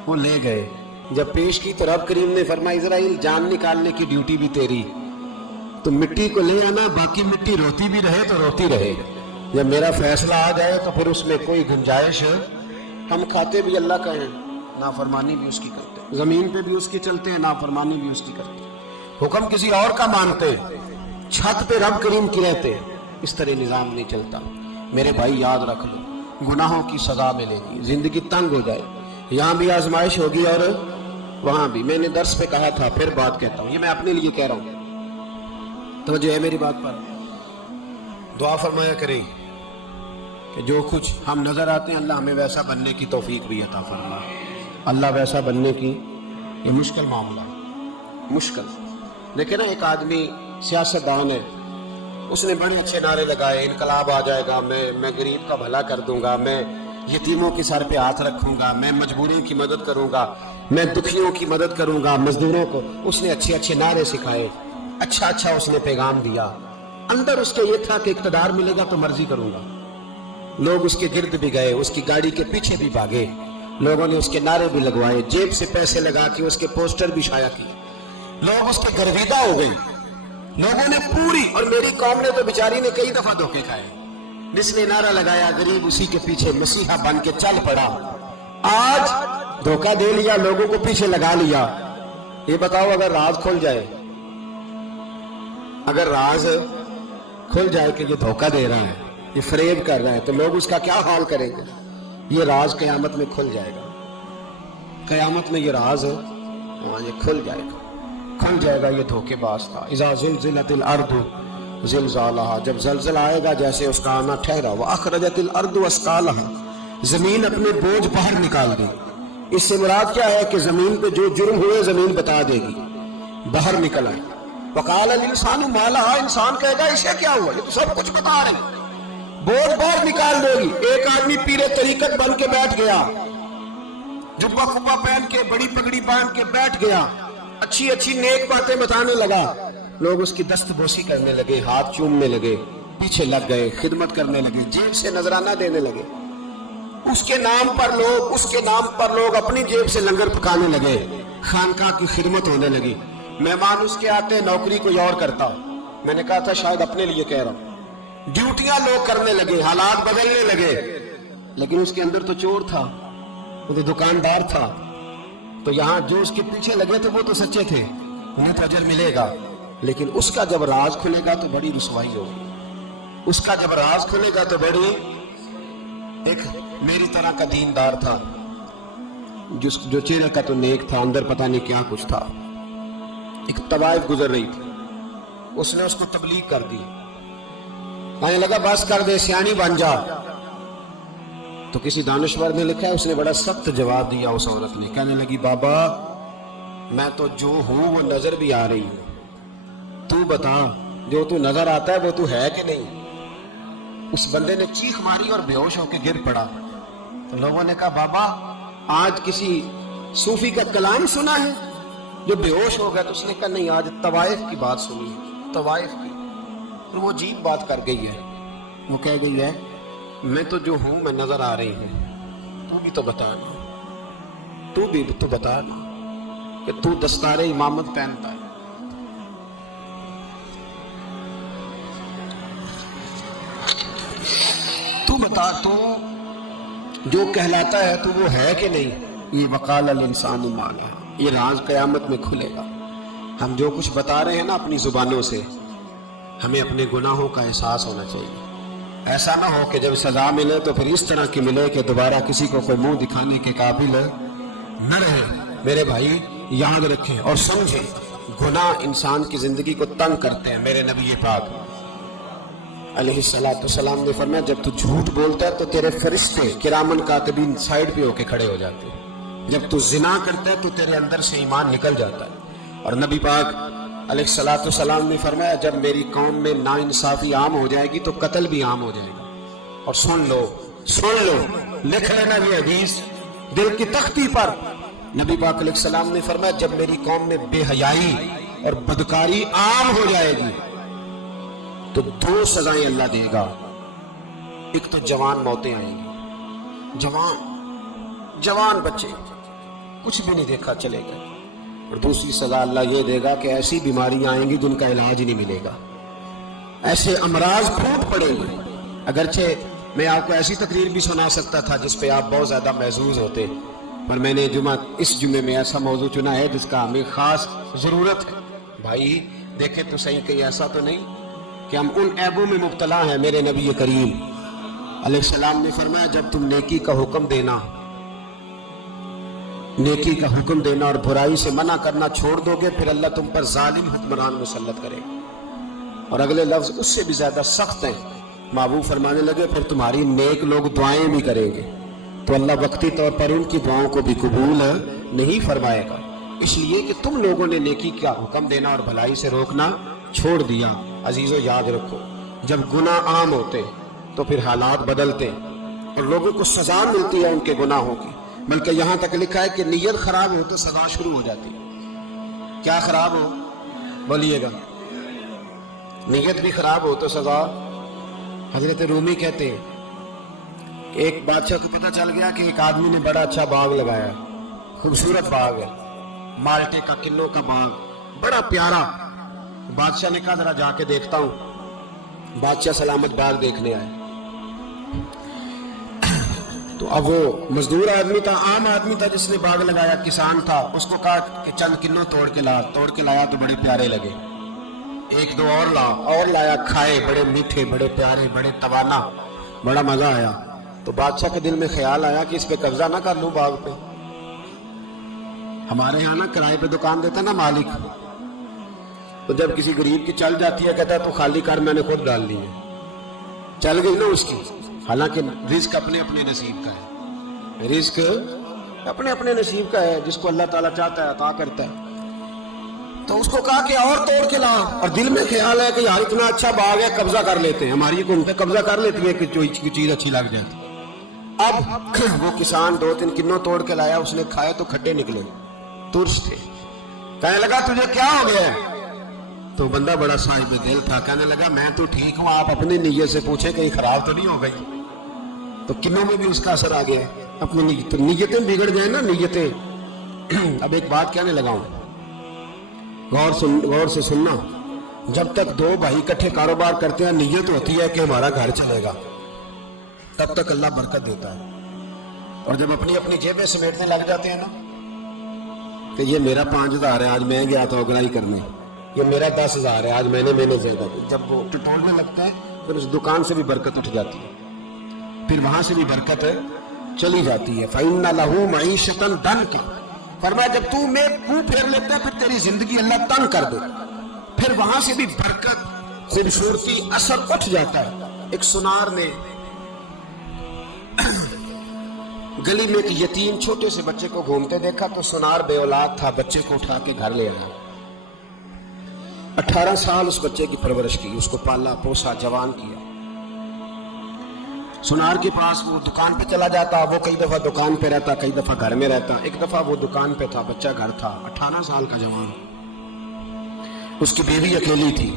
وہ لے گئے, جب پیش کی تو رب کریم نے فرمایا اسرائیل جان نکالنے کی ڈیوٹی بھی تیری, تو مٹی کو لے آنا, باقی مٹی روتی بھی رہے تو روتی رہے. جب میرا فیصلہ آ جائے تو پھر اس میں کوئی گنجائش ہے. ہم کھاتے بھی اللہ کا ہیں, نافرمانی بھی اس کی کرتے ہیں, زمین پہ بھی اس کی چلتے ہیں, نافرمانی بھی اس کی کرتے ہیں, حکم کسی اور کا مانتے ہیں, چھت پہ رب کریم کی رہتے ہیں. اس طرح نظام نہیں چلتا. میرے بھائی یاد رکھ لو, گناہوں کی سزا ملے گی, زندگی تنگ ہو جائے, یہاں بھی آزمائش ہوگی اور وہاں بھی. میں نے درس پہ کہا تھا, پھر بات کہتا ہوں, یہ میں اپنے لیے کہہ رہا ہوں, توجہ ہے میری بات پر. دعا فرمایا کریں کہ جو کچھ ہم نظر آتے ہیں اللہ ہمیں ویسا بننے کی توفیق بھی عطا فرما. اللہ ویسا بننے کی, یہ مشکل معاملہ, مشکل. دیکھیں نا ایک آدمی سیاست دان ہے, اس نے بڑے اچھے نعرے لگائے، انقلاب آ جائے گا، میں غریب کا بھلا کر دوں گا، میں یتیموں کے سر پہ ہاتھ رکھوں گا، میں مجبوروں کی مدد کروں گا، میں دکھیوں کی مدد کروں گا، مزدوروں کو. اس نے اچھے اچھے نعرے سکھائے، اچھا اس نے پیغام دیا. اندر اس کے یہ تھا کہ اقتدار ملے گا تو مرضی کروں گا. لوگ اس کے گرد بھی گئے، اس کی گاڑی کے پیچھے بھی بھاگے، لوگوں نے اس کے نعرے بھی لگوائے، جیب سے پیسے لگا کے اس کے پوسٹر بھی شائع کیے. لوگ اس کے گرویدہ ہو گئے. لوگوں نے پوری، اور میری قوم نے تو بیچاری نے کئی دفعہ دھوکے کھائے. جس نے نعرہ لگایا غریب اسی کے پیچھے مسیحا بن کے چل پڑا. آج دھوکہ دے لیا، لوگوں کو پیچھے لگا لیا. یہ بتاؤ اگر راز کھل جائے، اگر راز کھل جائے کہ یہ دھوکہ دے رہا ہے، یہ فریب کر رہا ہے، تو لوگ اس کا کیا حال کریں گے؟ یہ راز قیامت میں کھل جائے گا. قیامت میں یہ راز یہ کھل جائے گا. یہ دھوکے باز تھا. اذا زلزلت الارض زلزالہا، جب زلزلہ آئے گا جیسے اس کا آنا ٹھہرا. واخرجت الارض اثقالہا، زمین اپنے بوجھ باہر نکال دی. اس سے مراد کیا ہے کہ زمین پہ جو جرم ہوئے زمین بتا دے گی، باہر نکل آئے. وقال الانسان ما لہا، انسان کہے گا اسے کیا ہوا، یہ تو سب کچھ بتا رہے ہیں. بوجھ باہر نکال دے گی. ایک آدمی پیر طریقت بن کے بیٹھ گیا، جبہ کبہ پہن کے بڑی پگڑی باندھ کے بیٹھ گیا، اچھی نیک باتیں بتانے لگا. لوگ اس کی دست بوسی کرنے لگے، ہاتھ چومنے لگے، پیچھے لگ گئے، خدمت کرنے لگے، جیب سے نذرانہ دینے لگے. اس کے نام پر لوگ اپنی جیب سے لنگر پکانے لگے، خانقاہ کی خدمت ہونے لگی. مہمان اس کے آتے، نوکری کوئی اور کرتا. میں نے کہا تھا شاید اپنے لیے کہہ رہا ہوں. ڈیوٹیاں لوگ کرنے لگے، حالات بدلنے لگے. لیکن اس کے اندر تو چور تھا، وہ تو دکاندار تھا. تو یہاں جو اس کے پیچھے لگے تھے وہ تو سچے تھے، انہیں تو اجر ملے گا. لیکن اس کا جب راز کھلے گا تو بڑی رسوائی ہوگی. اس کا جب راز کھلے گا تو بڑی، ایک میری طرح کا دیندار تھا، جو چہرے کا تو نیک تھا، اندر پتہ نہیں کیا کچھ تھا. ایک طوائف گزر رہی تھی، اس نے اس کو تبلیغ کر دی. کہنے لگا بس کر دے، سیانی بن جا. تو کسی دانشور نے لکھا ہے اس نے بڑا سخت جواب دیا. اس عورت نے کہنے لگی بابا میں تو جو ہوں وہ نظر بھی آ رہی ہوں، تو بتا جو تو نظر آتا ہے وہ تو ہے کہ نہیں. اس بندے نے چیخ ماری اور بے ہوش ہو کے گر پڑا. تو لوگوں نے کہا بابا آج کسی صوفی کا کلام سنا ہے جو بے ہوش ہو گیا. تو اس نے کہا نہیں، آج طوائف کی بات سنی ہے، طوائف کی. اور وہ عجیب بات کر گئی ہے. وہ کہہ گئی ہے میں تو جو ہوں میں نظر آ رہی ہوں، تو بھی تو بتا نا کہ تو دستار امامت پہنتا ہے. تو بتا تو جو کہلاتا ہے تو وہ ہے کہ نہیں. یہ وقال الانسان ما لہا، یہ راز قیامت میں کھلے گا. ہم جو کچھ بتا رہے ہیں نا اپنی زبانوں سے، ہمیں اپنے گناہوں کا احساس ہونا چاہیے. ایسا نہ ہو کہ جب سزا ملے تو پھر اس طرح کی ملے کہ دوبارہ کسی کو کوئی منہ دکھانے کے قابل نہ رہے. میرے بھائی یاد رکھیں اور سمجھیں، گناہ انسان کی زندگی کو تنگ کرتے ہیں. میرے نبی پاک علیہ السلام نے فرمایا جب تو جھوٹ بولتا ہے تو تیرے فرشتے کرامن کاتبین سائیڈ پہ ہو کے کھڑے ہو جاتے ہیں. جب تو زنا کرتا ہے تو تیرے اندر سے ایمان نکل جاتا ہے. اور نبی پاک علیہ السلام نے فرمایا جب میری قوم میں ناانصافی عام ہو جائے گی تو قتل بھی عام ہو جائے گا. اور سن لو لکھ لینا یہ حدیث دل کی تختی پر. نبی پاک علیہ السلام نے فرمایا جب میری قوم میں بے حیائی اور بدکاری عام ہو جائے گی تو 2 سزائیں اللہ دے گا. ایک تو جوان موتیں آئیں گی، جوان بچے کچھ بھی نہیں دیکھا چلے گئے. اور دوسری سزا اللہ یہ دے گا کہ ایسی بیماریاں آئیں گی جن کا علاج نہیں ملے گا، ایسے امراض پھوٹ پڑیں گے. اگرچہ میں آپ کو ایسی تقریر بھی سنا سکتا تھا جس پہ آپ بہت زیادہ محظوظ ہوتے، پر میں نے اس جمعے میں ایسا موضوع چنا ہے جس کا ہمیں خاص ضرورت ہے. بھائی دیکھیں تو صحیح کہیں ایسا تو نہیں کہ ہم ان عیبوں میں مبتلا ہیں. میرے نبی کریم علیہ السلام نے فرمایا جب تم نیکی کا حکم دینا اور برائی سے منع کرنا چھوڑ دو گے پھر اللہ تم پر ظالم حکمران مسلط کرے گا. اور اگلے لفظ اس سے بھی زیادہ سخت ہیں. محبوب فرمانے لگے پھر تمہاری نیک لوگ دعائیں بھی کریں گے تو اللہ وقتی طور پر ان کی دعاؤں کو بھی قبول نہیں فرمائے گا، اس لیے کہ تم لوگوں نے نیکی کا حکم دینا اور بھلائی سے روکنا چھوڑ دیا. عزیزو یاد رکھو جب گناہ عام ہوتے تو پھر حالات بدلتے اور لوگوں کو سزا ملتی ہے ان کے گناہوں کی، بلکہ یہاں تک لکھا ہے کہ نیت خراب ہو تو سزا شروع ہو جاتی ہے۔ کیا خراب ہو؟ بولیے گا۔ نیت بھی خراب ہو تو سزا۔ حضرت رومی کہتے ہیں کہ ایک بادشاہ کو پتہ چل گیا کہ ایک آدمی نے بڑا اچھا باغ لگایا، خوبصورت باغ ہے، مالٹے کا، کنوں کا باغ، بڑا پیارا۔ بادشاہ نے کہا ذرا جا کے دیکھتا ہوں۔ بادشاہ سلامت باغ دیکھنے آئے تو اب وہ مزدور آدمی تھا، عام آدمی تھا جس نے باغ لگایا، کسان تھا، اس کو کہا کہ چند کنوں توڑ کے لایا تو بڑے پیارے لگے، ایک دو اور لایا، کھائے، بڑے میٹھے، بڑے پیارے، بڑے توانا، بڑا مزہ آیا۔ تو بادشاہ کے دل میں خیال آیا کہ اس پہ قبضہ نہ کر لوں باغ پہ۔ ہمارے یہاں نا کرائے پہ دکان دیتا نا مالک، تو جب کسی غریب کی چل جاتی ہے کہتا ہے تو خالی کر، میں نے خود ڈال لی ہے، چل گئی نا اس کی۔ حالانکہ رزق اپنے اپنے نصیب کا ہے، رزق اپنے اپنے نصیب کا ہے، جس کو اللہ تعالیٰ چاہتا ہے عطا کرتا ہے۔ تو اس کو کہا کہ اور توڑ کے لا، اور دل میں خیال ہے کہ یار اتنا اچھا باغ ہے، قبضہ کر لیتے ہیں، ہماری کو ان پہ قبضہ کر لیتی ہے کہ کوئی چیز اچھی لگ جاتی۔ اب وہ کسان 2-3 کنوں توڑ کے لایا، اس نے کھائے تو کھٹے نکلے، ترش تھے۔ کہنے لگا تجھے کیا ہو گیا ہے؟ تو بندہ بڑا صاحب دل تھا، کہنے لگا میں تو ٹھیک ہوں، آپ اپنی نیت سے پوچھیں کہیں خراب تو نہیں ہو گئی۔ تو کنوں میں بھی اس کا اثر آ گیا، اپنی نیتیں بگڑ گئے نا، نیتیں۔ اب ایک بات کہنے لگا ہوں، غور سے سننا، جب تک دو بھائی اکٹھے کاروبار کرتے ہیں نیت ہوتی ہے کہ ہمارا گھر چلے گا، تب تک اللہ برکت دیتا ہے۔ اور جب اپنی اپنی جیبیں سمیٹنے لگ جاتے ہیں نا کہ یہ میرا 5,000 ہے، آج میں گیا تھا اگرائی کرنے، یہ میرا 10,000 ہے، آج میں نے زیادہ دی، جب وہ ٹٹولنے لگتا ہے پھر اس دکان سے بھی برکت اٹھ جاتی ہے، پھر وہاں سے بھی برکت چلی جاتی ہے۔ فَإِنَّ لَهُ مَعِيشَةً ضَنْكَ، فرمایا جب تو میں منہ پھیر لیتا ہے پھر تیری زندگی اللہ تنگ کر دے، پھر وہاں سے بھی برکت، خوبصورتی، اثر اٹھ جاتا ہے۔ ایک سنار نے گلی میں ایک یتیم چھوٹے سے بچے کو گھومتے دیکھا تو سنار بے اولاد تھا، بچے کو اٹھا کے گھر لے آیا، 18 سال اس بچے کی پرورش کی، اس کو پالا پوسا، جوان کیا۔ سنار کے پاس وہ دکان پہ چلا جاتا، وہ کئی دفعہ دکان پہ رہتا، کئی دفعہ گھر میں رہتا۔ ایک دفعہ وہ دکان پہ تھا، بچہ گھر تھا، 18 سال کا جوان، اس کی بیوی اکیلی تھی،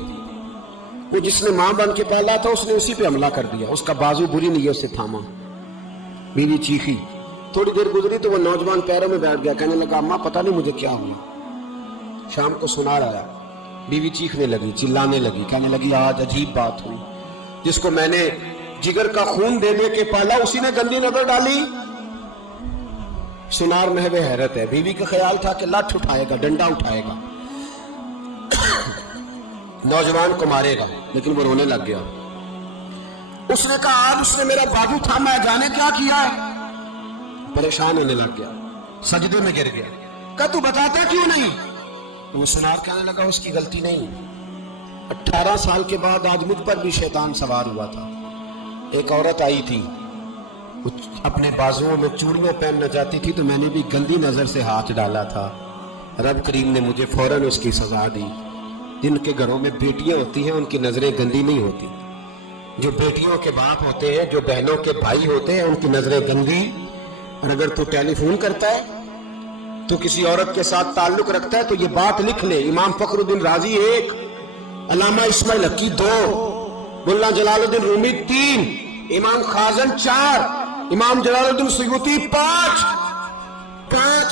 وہ جس نے ماں بن کے پالا تھا اس نے اسی پہ حملہ کر دیا، اس کا بازو بری نیت سے تھاما، بیوی چیخی، تھوڑی دیر گزری تو وہ نوجوان پیروں میں بیٹھ گیا، کہنے لگا اماں پتہ نہیں مجھے کیا ہوا۔ شام کو سنار آیا، بیوی چیخنے لگی، چلانے لگی، کہنے لگی آج عجیب بات ہوئی، جس کو میں نے جگر کا خون دے دے کے پالا اسی نے گندی نظر ڈالی۔ سنار محو حیرت ہے، بیوی کا خیال تھا کہ لٹھ اٹھائے گا، ڈنڈا اٹھائے گا، نوجوان کو مارے گا، لیکن وہ رونے لگ گیا۔ اس نے کہا آج اس نے میرا بازو تھاما ہے، جانے کیا کیا ہے، پریشان ہونے لگ گیا، سجدے میں گر گیا، کہا تو بتاتا کیوں نہیں؟ تو وہ سنار کہنے لگا اس کی غلطی نہیں، 18 سال کے بعد آج مجھ پر بھی شیطان سوار ہوا تھا۔ ایک عورت آئی تھی، اپنے بازوؤں میں چوڑیاں پہننا چاہتی تھی تو میں نے بھی گندی نظر سے ہاتھ ڈالا تھا، رب کریم نے مجھے فوراً اس کی سزا دی۔ جن کے گھروں میں بیٹیاں ہوتی ہیں ان کی نظریں گندی نہیں ہوتی، جو بیٹیوں کے باپ ہوتے ہیں، جو بہنوں کے بھائی ہوتے ہیں، ان کی نظریں گندی۔ اور اگر تو ٹیلی فون کرتا ہے تو کسی عورت کے ساتھ تعلق رکھتا ہے تو یہ بات لکھ لے، امام فخر الدین رازی 1، علامہ اسماعیل حقی 2، ملا جلال الدین رومی 3، امام خازن 4، امام جلال الدین سیوطی 5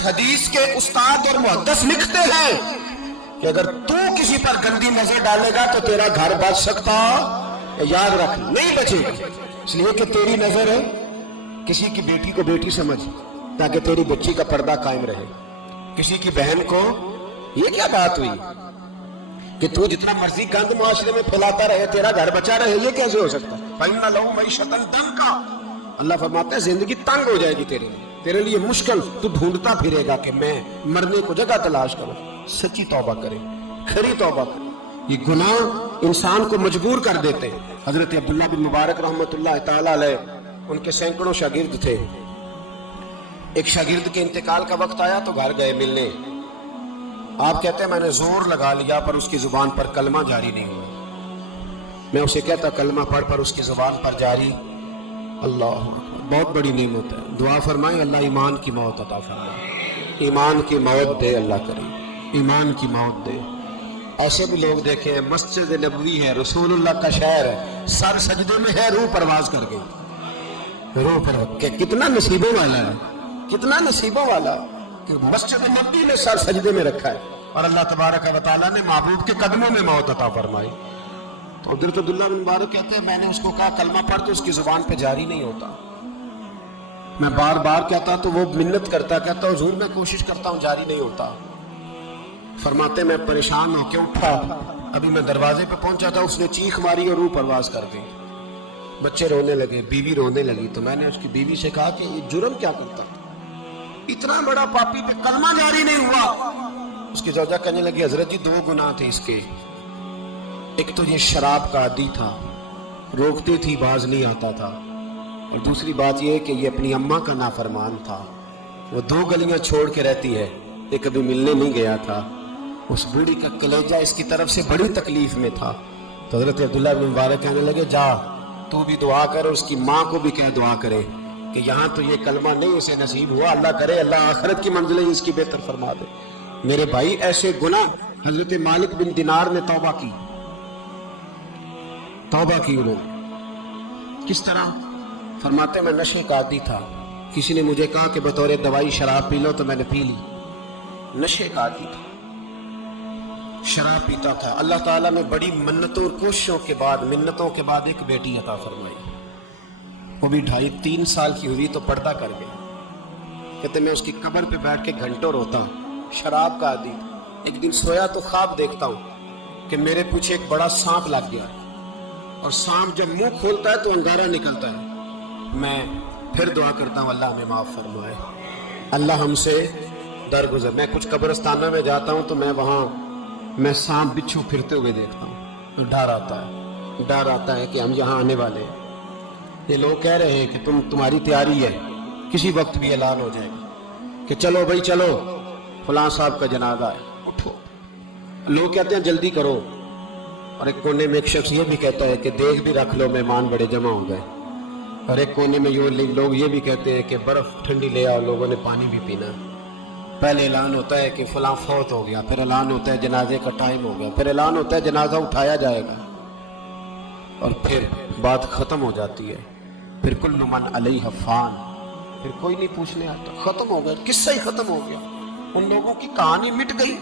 حدیث کے استاد اور محدث لکھتے ہیں کہ اگر تو کسی پر گندی نظر ڈالے گا تو تیرا گھر بچ سکتا، یاد رکھ نہیں بچے گا، اس لیے کہ تیری نظر ہے، کسی کی بیٹی کو بیٹی سمجھ تاکہ تیری بچی کا پردہ قائم رہے، کسی کی بہن کو، یہ کیا بات ہوئی کہ تو جتنا مرضی گند معاشرے میں پھیلاتا رہے تیرا گھر بچا رہے، یہ کیسے ہو سکتا؟ فَإِنَّ لَهُ مَعِيشَةً ضَنْكَ، اللہ فرماتا ہے زندگی تنگ ہو جائے گی تیرے لیے مشکل، تو ڈھونڈتا پھرے گا کہ میں مرنے کو جگہ تلاش کروں۔ سچی توبہ کرے، کھری توبہ کرے، یہ گناہ انسان کو مجبور کر دیتے ہیں۔ حضرت عبداللہ بن مبارک رحمۃ اللہ تعالی علیہ، ان کے سینکڑوں شاگرد تھے، ایک شاگرد کے انتقال کا وقت آیا تو گھر گئے ملنے، آپ کہتے ہیں میں نے زور لگا لیا پر اس کی زبان پر کلمہ جاری نہیں ہوا، میں اسے کہتا کلمہ پڑھ پر اس کی زبان پر جاری اللہ اکبر، بہت بڑی نعمت ہے۔ دعا فرمائیں اللہ ایمان کی موت عطا فرمائے، ایمان کی موت دے اللہ کریم، ایمان کی موت دے۔ ایسے بھی لوگ دیکھیں مسجد نبوی ہے، رسول اللہ کا شہر ہے، سر سجدے میں ہے، روح پرواز کر گئی، روح پرواز، کتنا نصیبوں والا ہے، کتنا نصیبوں والا کہ مسجد نبوی میں سر سجدے میں رکھا ہے اور اللہ تبارک و تعالیٰ نے محبوب کے قدموں میں موت عطا فرمائی۔ تو حضرت عبداللہ بن مبارک کہتے ہیں میں نے اس کو کہا کلمہ پڑھ تو اس کی زبان پہ جاری نہیں ہوتا، میں بار بار کہتا تو وہ منت کرتا، کہتا حضور میں کوشش کرتا ہوں جاری نہیں ہوتا۔ فرماتے میں پریشان ہو کے اٹھا، ابھی میں دروازے پہ پہنچا تھا، اس نے چیخ ماری اور روح پرواز کر دی، بچے رونے لگے، بیوی رونے لگی، تو میں نے اس کی بیوی سے کہا کہ یہ جرم کیا کرتا تھا، اتنا بڑا پاپی پہ کلمہ جاری نہیں ہوا۔ اس کی زوجہ کہنے لگی حضرت جی 2 گناہ تھے اس کے، ایک تو یہ شراب کا عادی تھا، روکتی تھی باز نہیں آتا تھا، اور دوسری بات یہ کہ یہ اپنی اماں کا نافرمان تھا، وہ 2 گلیاں چھوڑ کے رہتی ہے، یہ کبھی ملنے نہیں گیا تھا، اس بوڑھی کا کلیجہ اس کی طرف سے بڑی تکلیف میں تھا۔ تو حضرت عبداللہ بن مبارک کہنے لگے جا تو بھی دعا کر، اس کی ماں کو بھی کہہ دعا کرے کہ یہاں تو یہ کلمہ نہیں اسے نصیب ہوا، اللہ کرے اللہ آخرت کی منزلیں اس کی بہتر فرما دے۔ میرے بھائی ایسے گناہ حضرت مالک بن دینار نے توبہ کی، توبہ کی انہوں نے، کس طرح؟ فرماتے میں نشے کا عادی تھا، کسی نے مجھے کہا کہ بطور دوائی شراب پی لو تو میں نے پی لی، نشے کا عادی تھا، شراب پیتا تھا۔ اللہ تعالیٰ نے بڑی منتوں اور کوششوں کے بعد، منتوں کے بعد ایک بیٹی عطا فرمائی، وہ بھی 2.5-3 سال کی ہوئی تو پردہ کر گئی۔ کہتے میں اس کی قبر پہ بیٹھ کے گھنٹوں روتا ہوں، شراب کا عادی تھا۔ ایک دن سویا تو خواب دیکھتا ہوں کہ میرے پیچھے ایک بڑا سانپ لگ گیا، اور سانپ جب منہ کھولتا ہے تو انگارہ نکلتا ہے، میں پھر دعا کرتا ہوں اللہ ہمیں معاف فرمائے، اللہ ہم سے درگزر۔ میں کچھ قبرستانوں میں جاتا ہوں تو میں سانپ بچھو پھرتے ہوئے دیکھتا ہوں، ڈر آتا ہے کہ ہم یہاں آنے والے ہیں، یہ لوگ کہہ رہے ہیں کہ تمہاری تیاری ہے، کسی وقت بھی اعلان ہو جائے گا کہ چلو بھائی چلو فلاں صاحب کا جنازہ ہے، اٹھو۔ لوگ کہتے ہیں جلدی کرو، اور ایک کونے میں ایک شخص یہ بھی کہتا ہے کہ دیکھ بھی رکھ لو مہمان بڑے جمع ہو گئے، اور ایک کونے میں لوگ یہ بھی کہتے ہیں کہ برف ٹھنڈی لے آؤ، لوگوں نے پانی بھی پینا۔ پہلے اعلان ہوتا ہے کہ فلاں فوت ہو گیا، پھر اعلان ہوتا ہے جنازے کا ٹائم ہو گیا، پھر اعلان ہوتا ہے جنازہ اٹھایا جائے گا، اور پھر بات ختم ہو جاتی ہے، پھر کل من علیہ فان، پھر کوئی نہیں پوچھنے آتا، ختم ہو گیا، قصہ ہی ختم ہو گیا، ان لوگوں کی کہانی مٹ گئی،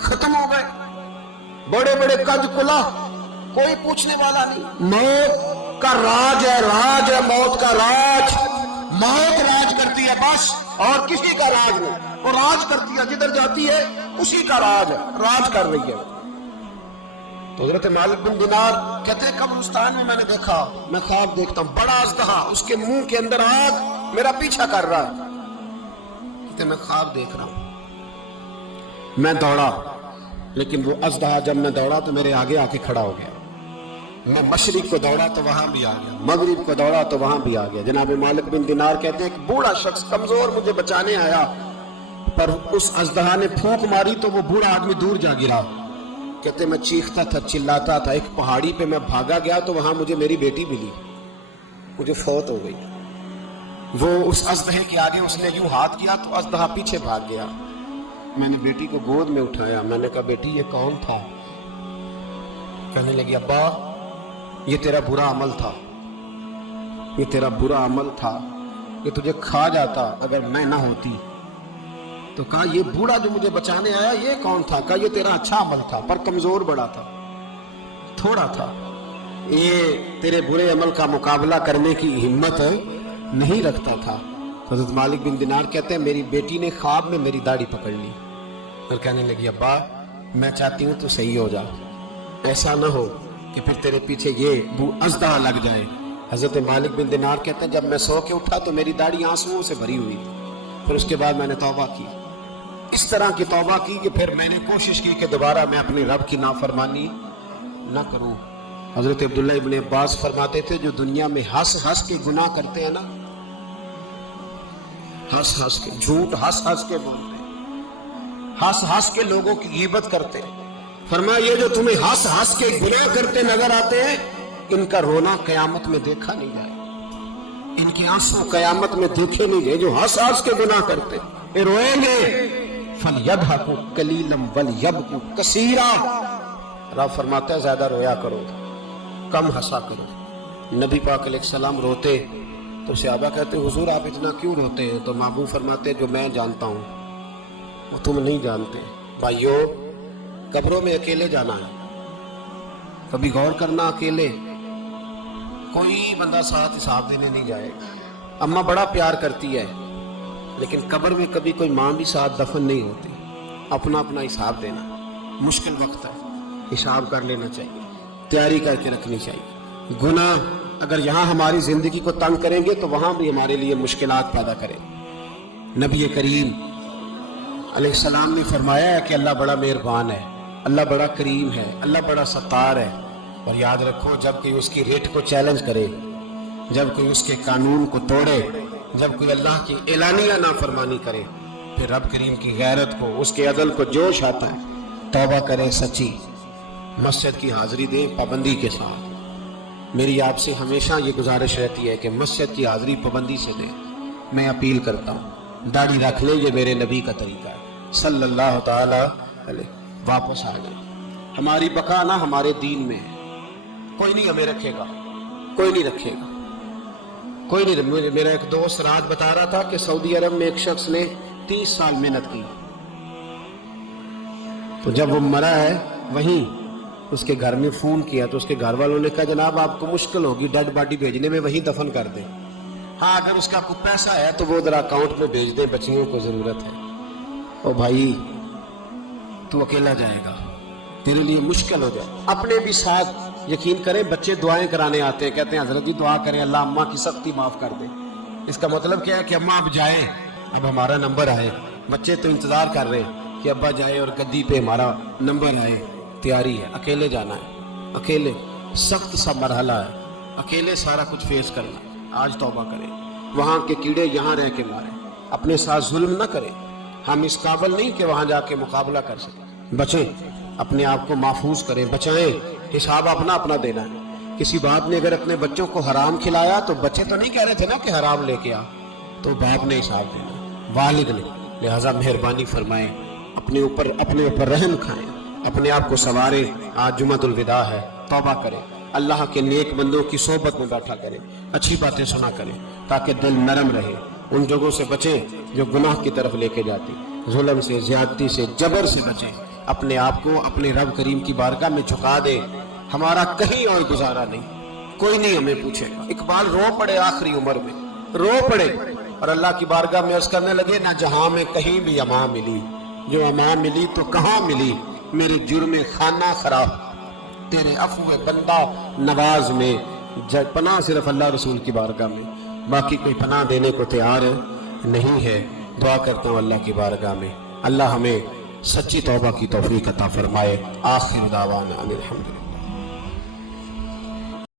ختم ہو گئے، بڑے بڑے کج کلا، کوئی پوچھنے والا نہیں۔ موت کا راج ہے موت کا راج، موت راج کرتی ہے بس، اور کسی کا راج نہیں، وہ راج کرتی ہے، جدھر جاتی ہے اسی کا راج ہے، راج کر رہی ہے۔ تو حضرت مالک بن دینار کہتے ہیں قبرستان میں میں نے دیکھا، میں خواب دیکھتا ہوں بڑا اژدہا، اس کے منہ کے اندر آگ میرا پیچھا کر رہا ہے، کہتے ہیں میں خواب دیکھ رہا ہوں، میں دوڑا، لیکن وہ اژدہا جب میں دوڑا تو میرے آگے آ کے کھڑا ہو گیا، میں مشرق کو دوڑا تو وہاں بھی آ گیا، مغرب کو دوڑا تو وہاں بھی آ گیا۔ جناب مالک بن دینار کہتے ہیں ایک بوڑھا شخص کمزور مجھے بچانے آیا، پر اس اژدہا نے پھونک ماری تو وہ بوڑھا آدمی دور جا گرا۔ کہتے میں چیختا تھا، چلاتا تھا، ایک پہاڑی پہ میں بھاگا گیا تو وہاں مجھے میری بیٹی ملی، مجھے فوت ہو گئی۔ وہ اس اژدہے کے آگے اس نے یوں ہاتھ کیا تو اژدہا پیچھے بھاگ گیا، میں نے بیٹی کو گود میں اٹھایا، میں نے کہا بیٹی یہ کون تھا؟ کہنے لگی ابا یہ تیرا برا عمل تھا، یہ تیرا برا عمل تھا، یہ تجھے کھا جاتا اگر میں نہ ہوتی۔ تو کہا یہ بوڑھا جو مجھے بچانے آیا یہ کون تھا؟ کہا یہ تیرا اچھا عمل تھا، پر کمزور بڑا تھا، تھوڑا تھا، یہ تیرے برے عمل کا مقابلہ کرنے کی ہمت نہیں رکھتا تھا۔ حضرت مالک بن دینار کہتے ہیں میری بیٹی نے خواب میں میری داڑھی پکڑ لی اور کہنے لگی ابا میں چاہتی ہوں تو صحیح ہو جا، ایسا نہ ہو کہ پھر تیرے پیچھے یہ اژدہا لگ جائے۔ حضرت مالک بن دینار کہتے ہیں جب میں سو کے اٹھا تو میری داڑھی آنسوؤں سے بھری ہوئی، پھر اس کے بعد میں نے توبہ کی، اس طرح کی توبہ کی کہ پھر میں نے کوشش کی کہ دوبارہ میں اپنے رب کی نافرمانی نہ کروں۔ حضرت عبداللہ ابن عباس فرماتے تھے جو دنیا میں ہنس ہنس کے گناہ کرتے ہیں نا، ہنس ہنس کے جھوٹ ہنس ہنس کے بولتے ہیں، ہنس ہنس کے لوگوں کی غیبت کرتے ہیں، فرمایا یہ جو تمہیں ہنس ہنس کے گناہ کرتے نظر آتے ہیں ان کا رونا قیامت میں دیکھا نہیں جائے، ان کے آنسو قیامت میں دیکھے نہیں گئے۔ جو ہنس ہنس کے گناہ کرتے یہ روئیں گے، فَلْيَضْحَكُوا قَلِيلًا وَلْيَبْكُوا كَثِيرًا۔ رب فرماتا ہے زیادہ رویا کرو، کم ہنسا کرو۔ نبی پاک علیہ السلام روتے تو صحابہ کہتے حضور آپ اتنا کیوں روتے ہیں؟ تو محبوب فرماتے جو میں جانتا ہوں وہ تم نہیں جانتے۔ بھائیو، قبروں میں اکیلے جانا ہے، کبھی غور کرنا، اکیلے کوئی بندہ ساتھ حساب دینے نہیں جائے گا۔ اماں بڑا پیار کرتی ہے لیکن قبر میں کبھی کوئی ماں بھی ساتھ دفن نہیں ہوتی۔ اپنا اپنا حساب دینا، مشکل وقت ہے، حساب کر لینا چاہیے، تیاری کر کے رکھنی چاہیے۔ گناہ اگر یہاں ہماری زندگی کو تنگ کریں گے تو وہاں بھی ہمارے لیے مشکلات پیدا کریں۔ نبی کریم علیہ السلام نے فرمایا ہے کہ اللہ بڑا مہربان ہے، اللہ بڑا کریم ہے، اللہ بڑا ستار ہے۔ اور یاد رکھو جب کوئی اس کی ریٹ کو چیلنج کرے، جب کوئی اس کے قانون کو توڑے، جب کوئی اللہ کی اعلانیہ نافرمانی کرے، پھر رب کریم کی غیرت کو، اس کے عدل کو جوش آتا ہے۔ توبہ کریں سچی، مسجد کی حاضری دیں پابندی کے ساتھ۔ میری آپ سے ہمیشہ یہ گزارش رہتی ہے کہ مسجد کی حاضری پابندی سے دیں۔ میں اپیل کرتا ہوں داڑھی رکھ لیں، یہ میرے نبی کا طریقہ ہے صلی اللہ تعالی علیہ۔ واپس آ گئے، ہماری بقا نہ ہمارے دین میں ہے، کوئی نہیں ہمیں رکھے گا، کوئی نہیں رکھے گا، کوئی نہیں۔ میرا ایک دوست رات بتا رہا تھا کہ سعودی عرب میں ایک شخص نے 30 سال محنت کی، تو جب وہ مرا ہے وہیں اس کے گھر میں فون کیا تو اس کے گھر والوں نے کہا جناب آپ کو مشکل ہوگی ڈیڈ باڈی بھیجنے میں، وہیں دفن کر دیں۔ ہاں اگر اس کا کوئی پیسہ ہے تو وہ ذرا اکاؤنٹ میں بھیج دیں، بچیوں کو ضرورت ہے۔ او بھائی تو اکیلا جائے گا، تیرے لیے مشکل ہو جائے۔ اپنے بھی ساتھ یقین کریں، بچے دعائیں کرانے آتے ہیں، کہتے ہیں حضرت جی دعا کریں اللہ اماں کی سختی معاف کر دے۔ اس کا مطلب کیا ہے کہ اماں اب جائیں، اب ہمارا نمبر آئے۔ بچے تو انتظار کر رہے ہیں کہ ابا جائے اور گدی پہ ہمارا نمبر آئے۔ تیاری ہے، اکیلے جانا ہے، اکیلے سخت سا مرحلہ ہے، اکیلے سارا کچھ فیس کرنا۔ آج توبہ کریں، وہاں کے کیڑے یہاں رہ کے ماریں، اپنے ساتھ ظلم نہ کریں۔ ہم اس قابل نہیں کہ وہاں جا کے مقابلہ کر سکیں۔ بچیں، اپنے آپ کو محفوظ کریں، بچائیں، حساب اپنا اپنا دینا ہے۔ کسی باپ نے اگر اپنے بچوں کو حرام کھلایا تو بچے تو نہیں کہہ رہے تھے نا کہ حرام لے کے آ، تو باپ نے حساب دینا، والد نے۔ لہٰذا مہربانی فرمائیں، اپنے اوپر رحم کھائیں، اپنے آپ کو سنواریں۔ آج جمعۃ الوداع ہے، توبہ کریں، اللہ کے نیک بندوں کی صحبت میں بیٹھا کریں، اچھی باتیں سنا کریں تاکہ دل نرم رہے۔ ان جگہوں سے بچیں جو گناہ کی طرف لے کے جاتی، ظلم سے، زیادتی سے، جبر سے بچیں۔ اپنے آپ کو اپنے رب کریم کی بارگاہ میں جھکا دیں۔ ہمارا کہیں اور گزارا نہیں، کوئی نہیں ہمیں پوچھے گا۔ اقبال رو پڑے آخری عمر میں، رو پڑے اور اللہ کی بارگاہ میں عرض کرنے لگے نہ جہاں میں کہیں بھی امان ملی، جو امان ملی تو کہاں ملی، میرے جرم خانہ خراب، تیرے عفو بندہ نواز میں پناہ صرف اللہ رسول کی بارگاہ میں، باقی کوئی پناہ دینے کو تیار نہیں ہے۔ دعا کرتا ہوں اللہ کی بارگاہ میں اللہ ہمیں سچی توبہ کی توفیق عطا فرمائے۔ آخر دعوانا ان الحمدللہ۔